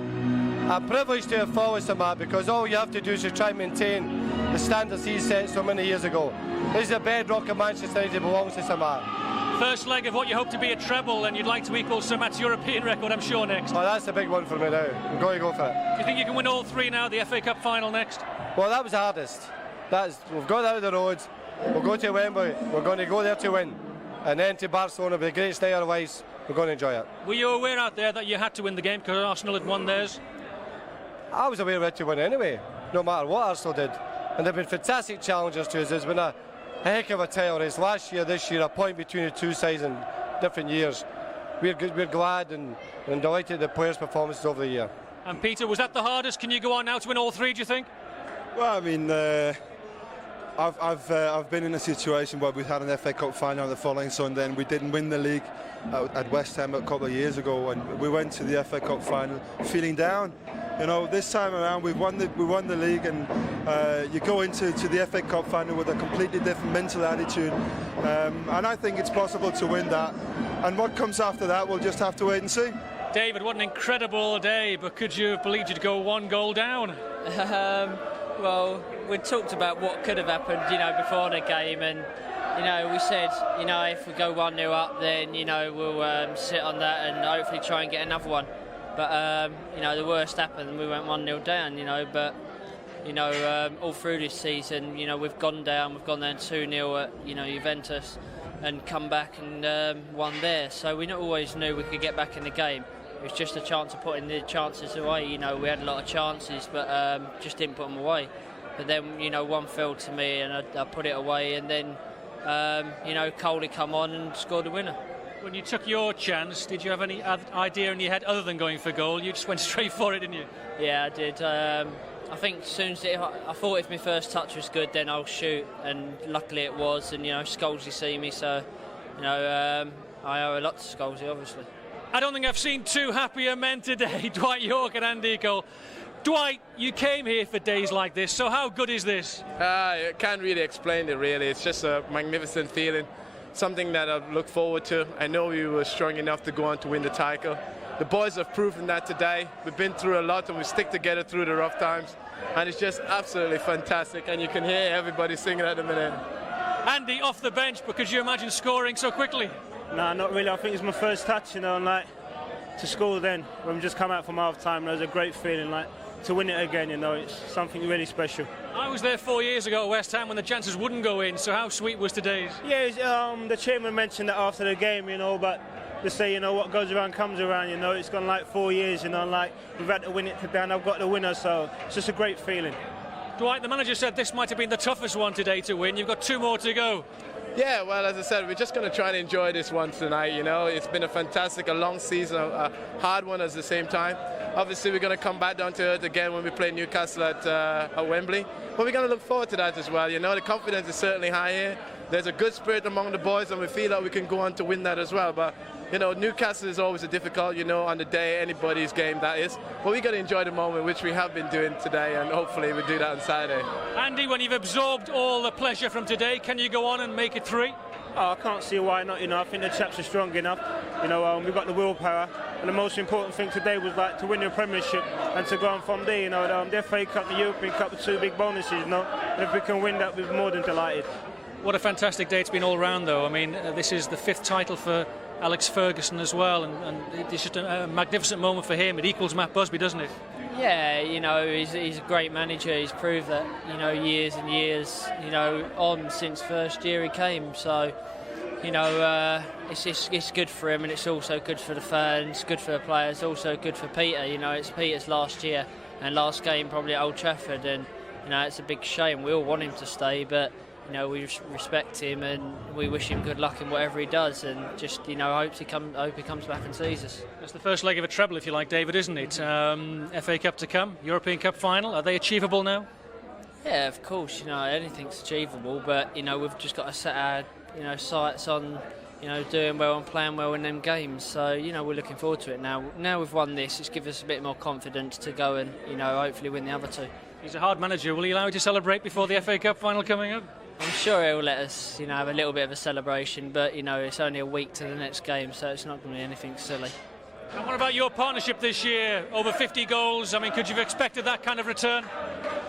I'm privileged to have followed Sir Matt, because all you have to do is to try and maintain the standards he set so many years ago. This is the bedrock of Manchester United, belongs to Sir Matt. First leg of what you hope to be a treble, and you'd like to equal Sir Matt's European record, I'm sure, next. Oh, that's a big one for me now. I'm going to go for it. Do you think you can win all 3 now, the FA Cup final next? Well, that was the hardest. We've got out of the roads. We'll go to Wembley. We're going to go there to win. And then to Barcelona with a great stay otherwise. We're going to enjoy it. Were you aware out there that you had to win the game because Arsenal had won theirs? I was aware we had to win anyway, no matter what Arsenal did. And they've been fantastic challengers to us. There's been a heck of a title race. Last year, this year, a point between the two sides in different years. We're glad and delighted with the players' performances over the year. And Peter, was that the hardest? Can you go on now to win all 3, do you think? Well, I mean, I've been in a situation where we had an FA Cup final the following Sunday, and we didn't win the league at West Ham a couple of years ago, and we went to the FA Cup final feeling down. You know, this time around we won the league, and you go into the FA Cup final with a completely different mental attitude, and I think it's possible to win that. And what comes after that, we'll just have to wait and see. David, what an incredible day, but could you have believed you'd go 1 goal down? Well, we talked about what could have happened, before the game, and we said, if we go 1-0 up, then we'll sit on that and hopefully try and get another one. But the worst happened, and we went 1-0 down. But all through this season, we've gone down 2-0 at Juventus, and come back and won there. So we always knew we could get back in the game. It was just a chance of putting the chances away. We had a lot of chances, but just didn't put them away. But then, one fell to me, and I put it away. And then, Coley come on and scored the winner. When you took your chance, did you have any idea in your head other than going for goal? You just went straight for it, didn't you? Yeah, I did. I think as soon as I thought if my first touch was good, then I'll shoot. And luckily it was. And, Scholesy see me, so, I owe a lot to Scholesy, obviously. I don't think I've seen 2 happier men today, Dwight Yorke and Andy Cole. Dwight, you came here for days like this, so how good is this? I can't really explain it, really. It's just a magnificent feeling, something that I look forward to. I know we were strong enough to go on to win the title. The boys have proven that today. We've been through a lot, and we stick together through the rough times, and it's just absolutely fantastic, and you can hear everybody singing at the minute. Andy, off the bench, but could you imagine scoring so quickly? No, not really. I think it's my first touch, and to score then, when we just come out from half-time, it was a great feeling, to win it again, it's something really special. I was there 4 years ago at West Ham when the chances wouldn't go in, so how sweet was today's? Yeah, the chairman mentioned that after the game, but to say, what goes around comes around, it's gone 4 years, we've had to win it today, and I've got the winner, so it's just a great feeling. Dwight, the manager said this might have been the toughest one today to win. You've got 2 more to go. Yeah, well, as I said, we're just going to try and enjoy this one tonight, It's been a long season, a hard one at the same time. Obviously, we're going to come back down to earth again when we play Newcastle at Wembley. But we're going to look forward to that as well, The confidence is certainly high here. There's a good spirit among the boys, and we feel that we can go on to win that as well. But, Newcastle is always a difficult, on the day, anybody's game that is. But we got to enjoy the moment, which we have been doing today, and hopefully we'll do that on Saturday. Andy, when you've absorbed all the pleasure from today, can you go on and make it 3? Oh, I can't see why not, I think the chaps are strong enough. We've got the willpower, and the most important thing today was to win the Premiership and to go on from there, the FA Cup, the European Cup, the 2 big bonuses, And if we can win that, we're more than delighted. What a fantastic day it's been all round, though. I mean, this is the 5th title for Alex Ferguson as well, and it's just a magnificent moment for him. It equals Matt Busby, doesn't it? Yeah, he's a great manager. He's proved that, years and years, on since first year he came. So, it's good for him, and it's also good for the fans, good for the players, also good for Peter. It's Peter's last year and last game probably at Old Trafford, and it's a big shame. We all want him to stay, but you know, we respect him and we wish him good luck in whatever he does, and just, you know, hope he comes back and sees us. That's the first leg of a treble, if you like, David, isn't it? FA Cup to come, European Cup final. Are they achievable now? Yeah, of course. You know, anything's achievable, but you know, we've just got to set our, you know, sights on, you know, doing well and playing well in them games. So, you know, we're looking forward to it now. Now we've won this, it's given us a bit more confidence to go and, you know, hopefully win the other two. He's a hard manager. Will he allow you to celebrate before the FA Cup final coming up? I'm sure he'll let us, you know, have a little bit of a celebration, but, you know, it's only a week to the next game, so it's not going to be anything silly. And what about your partnership this year? Over 50 goals. I mean, could you have expected that kind of return?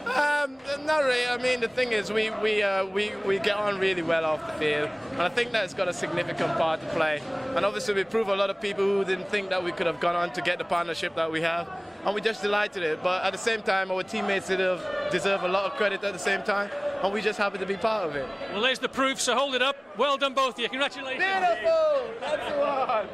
Not really. I mean, the thing is, we get on really well off the field, and I think that's got a significant part to play. And obviously, we prove a lot of people who didn't think that we could have gone on to get the partnership that we have, and we just delighted it. But at the same time, our teammates deserve a lot of credit at the same time, and we just happen to be part of it. Well, there's the proof. So hold it up. Well done, both of you. Congratulations. Beautiful. That's the one.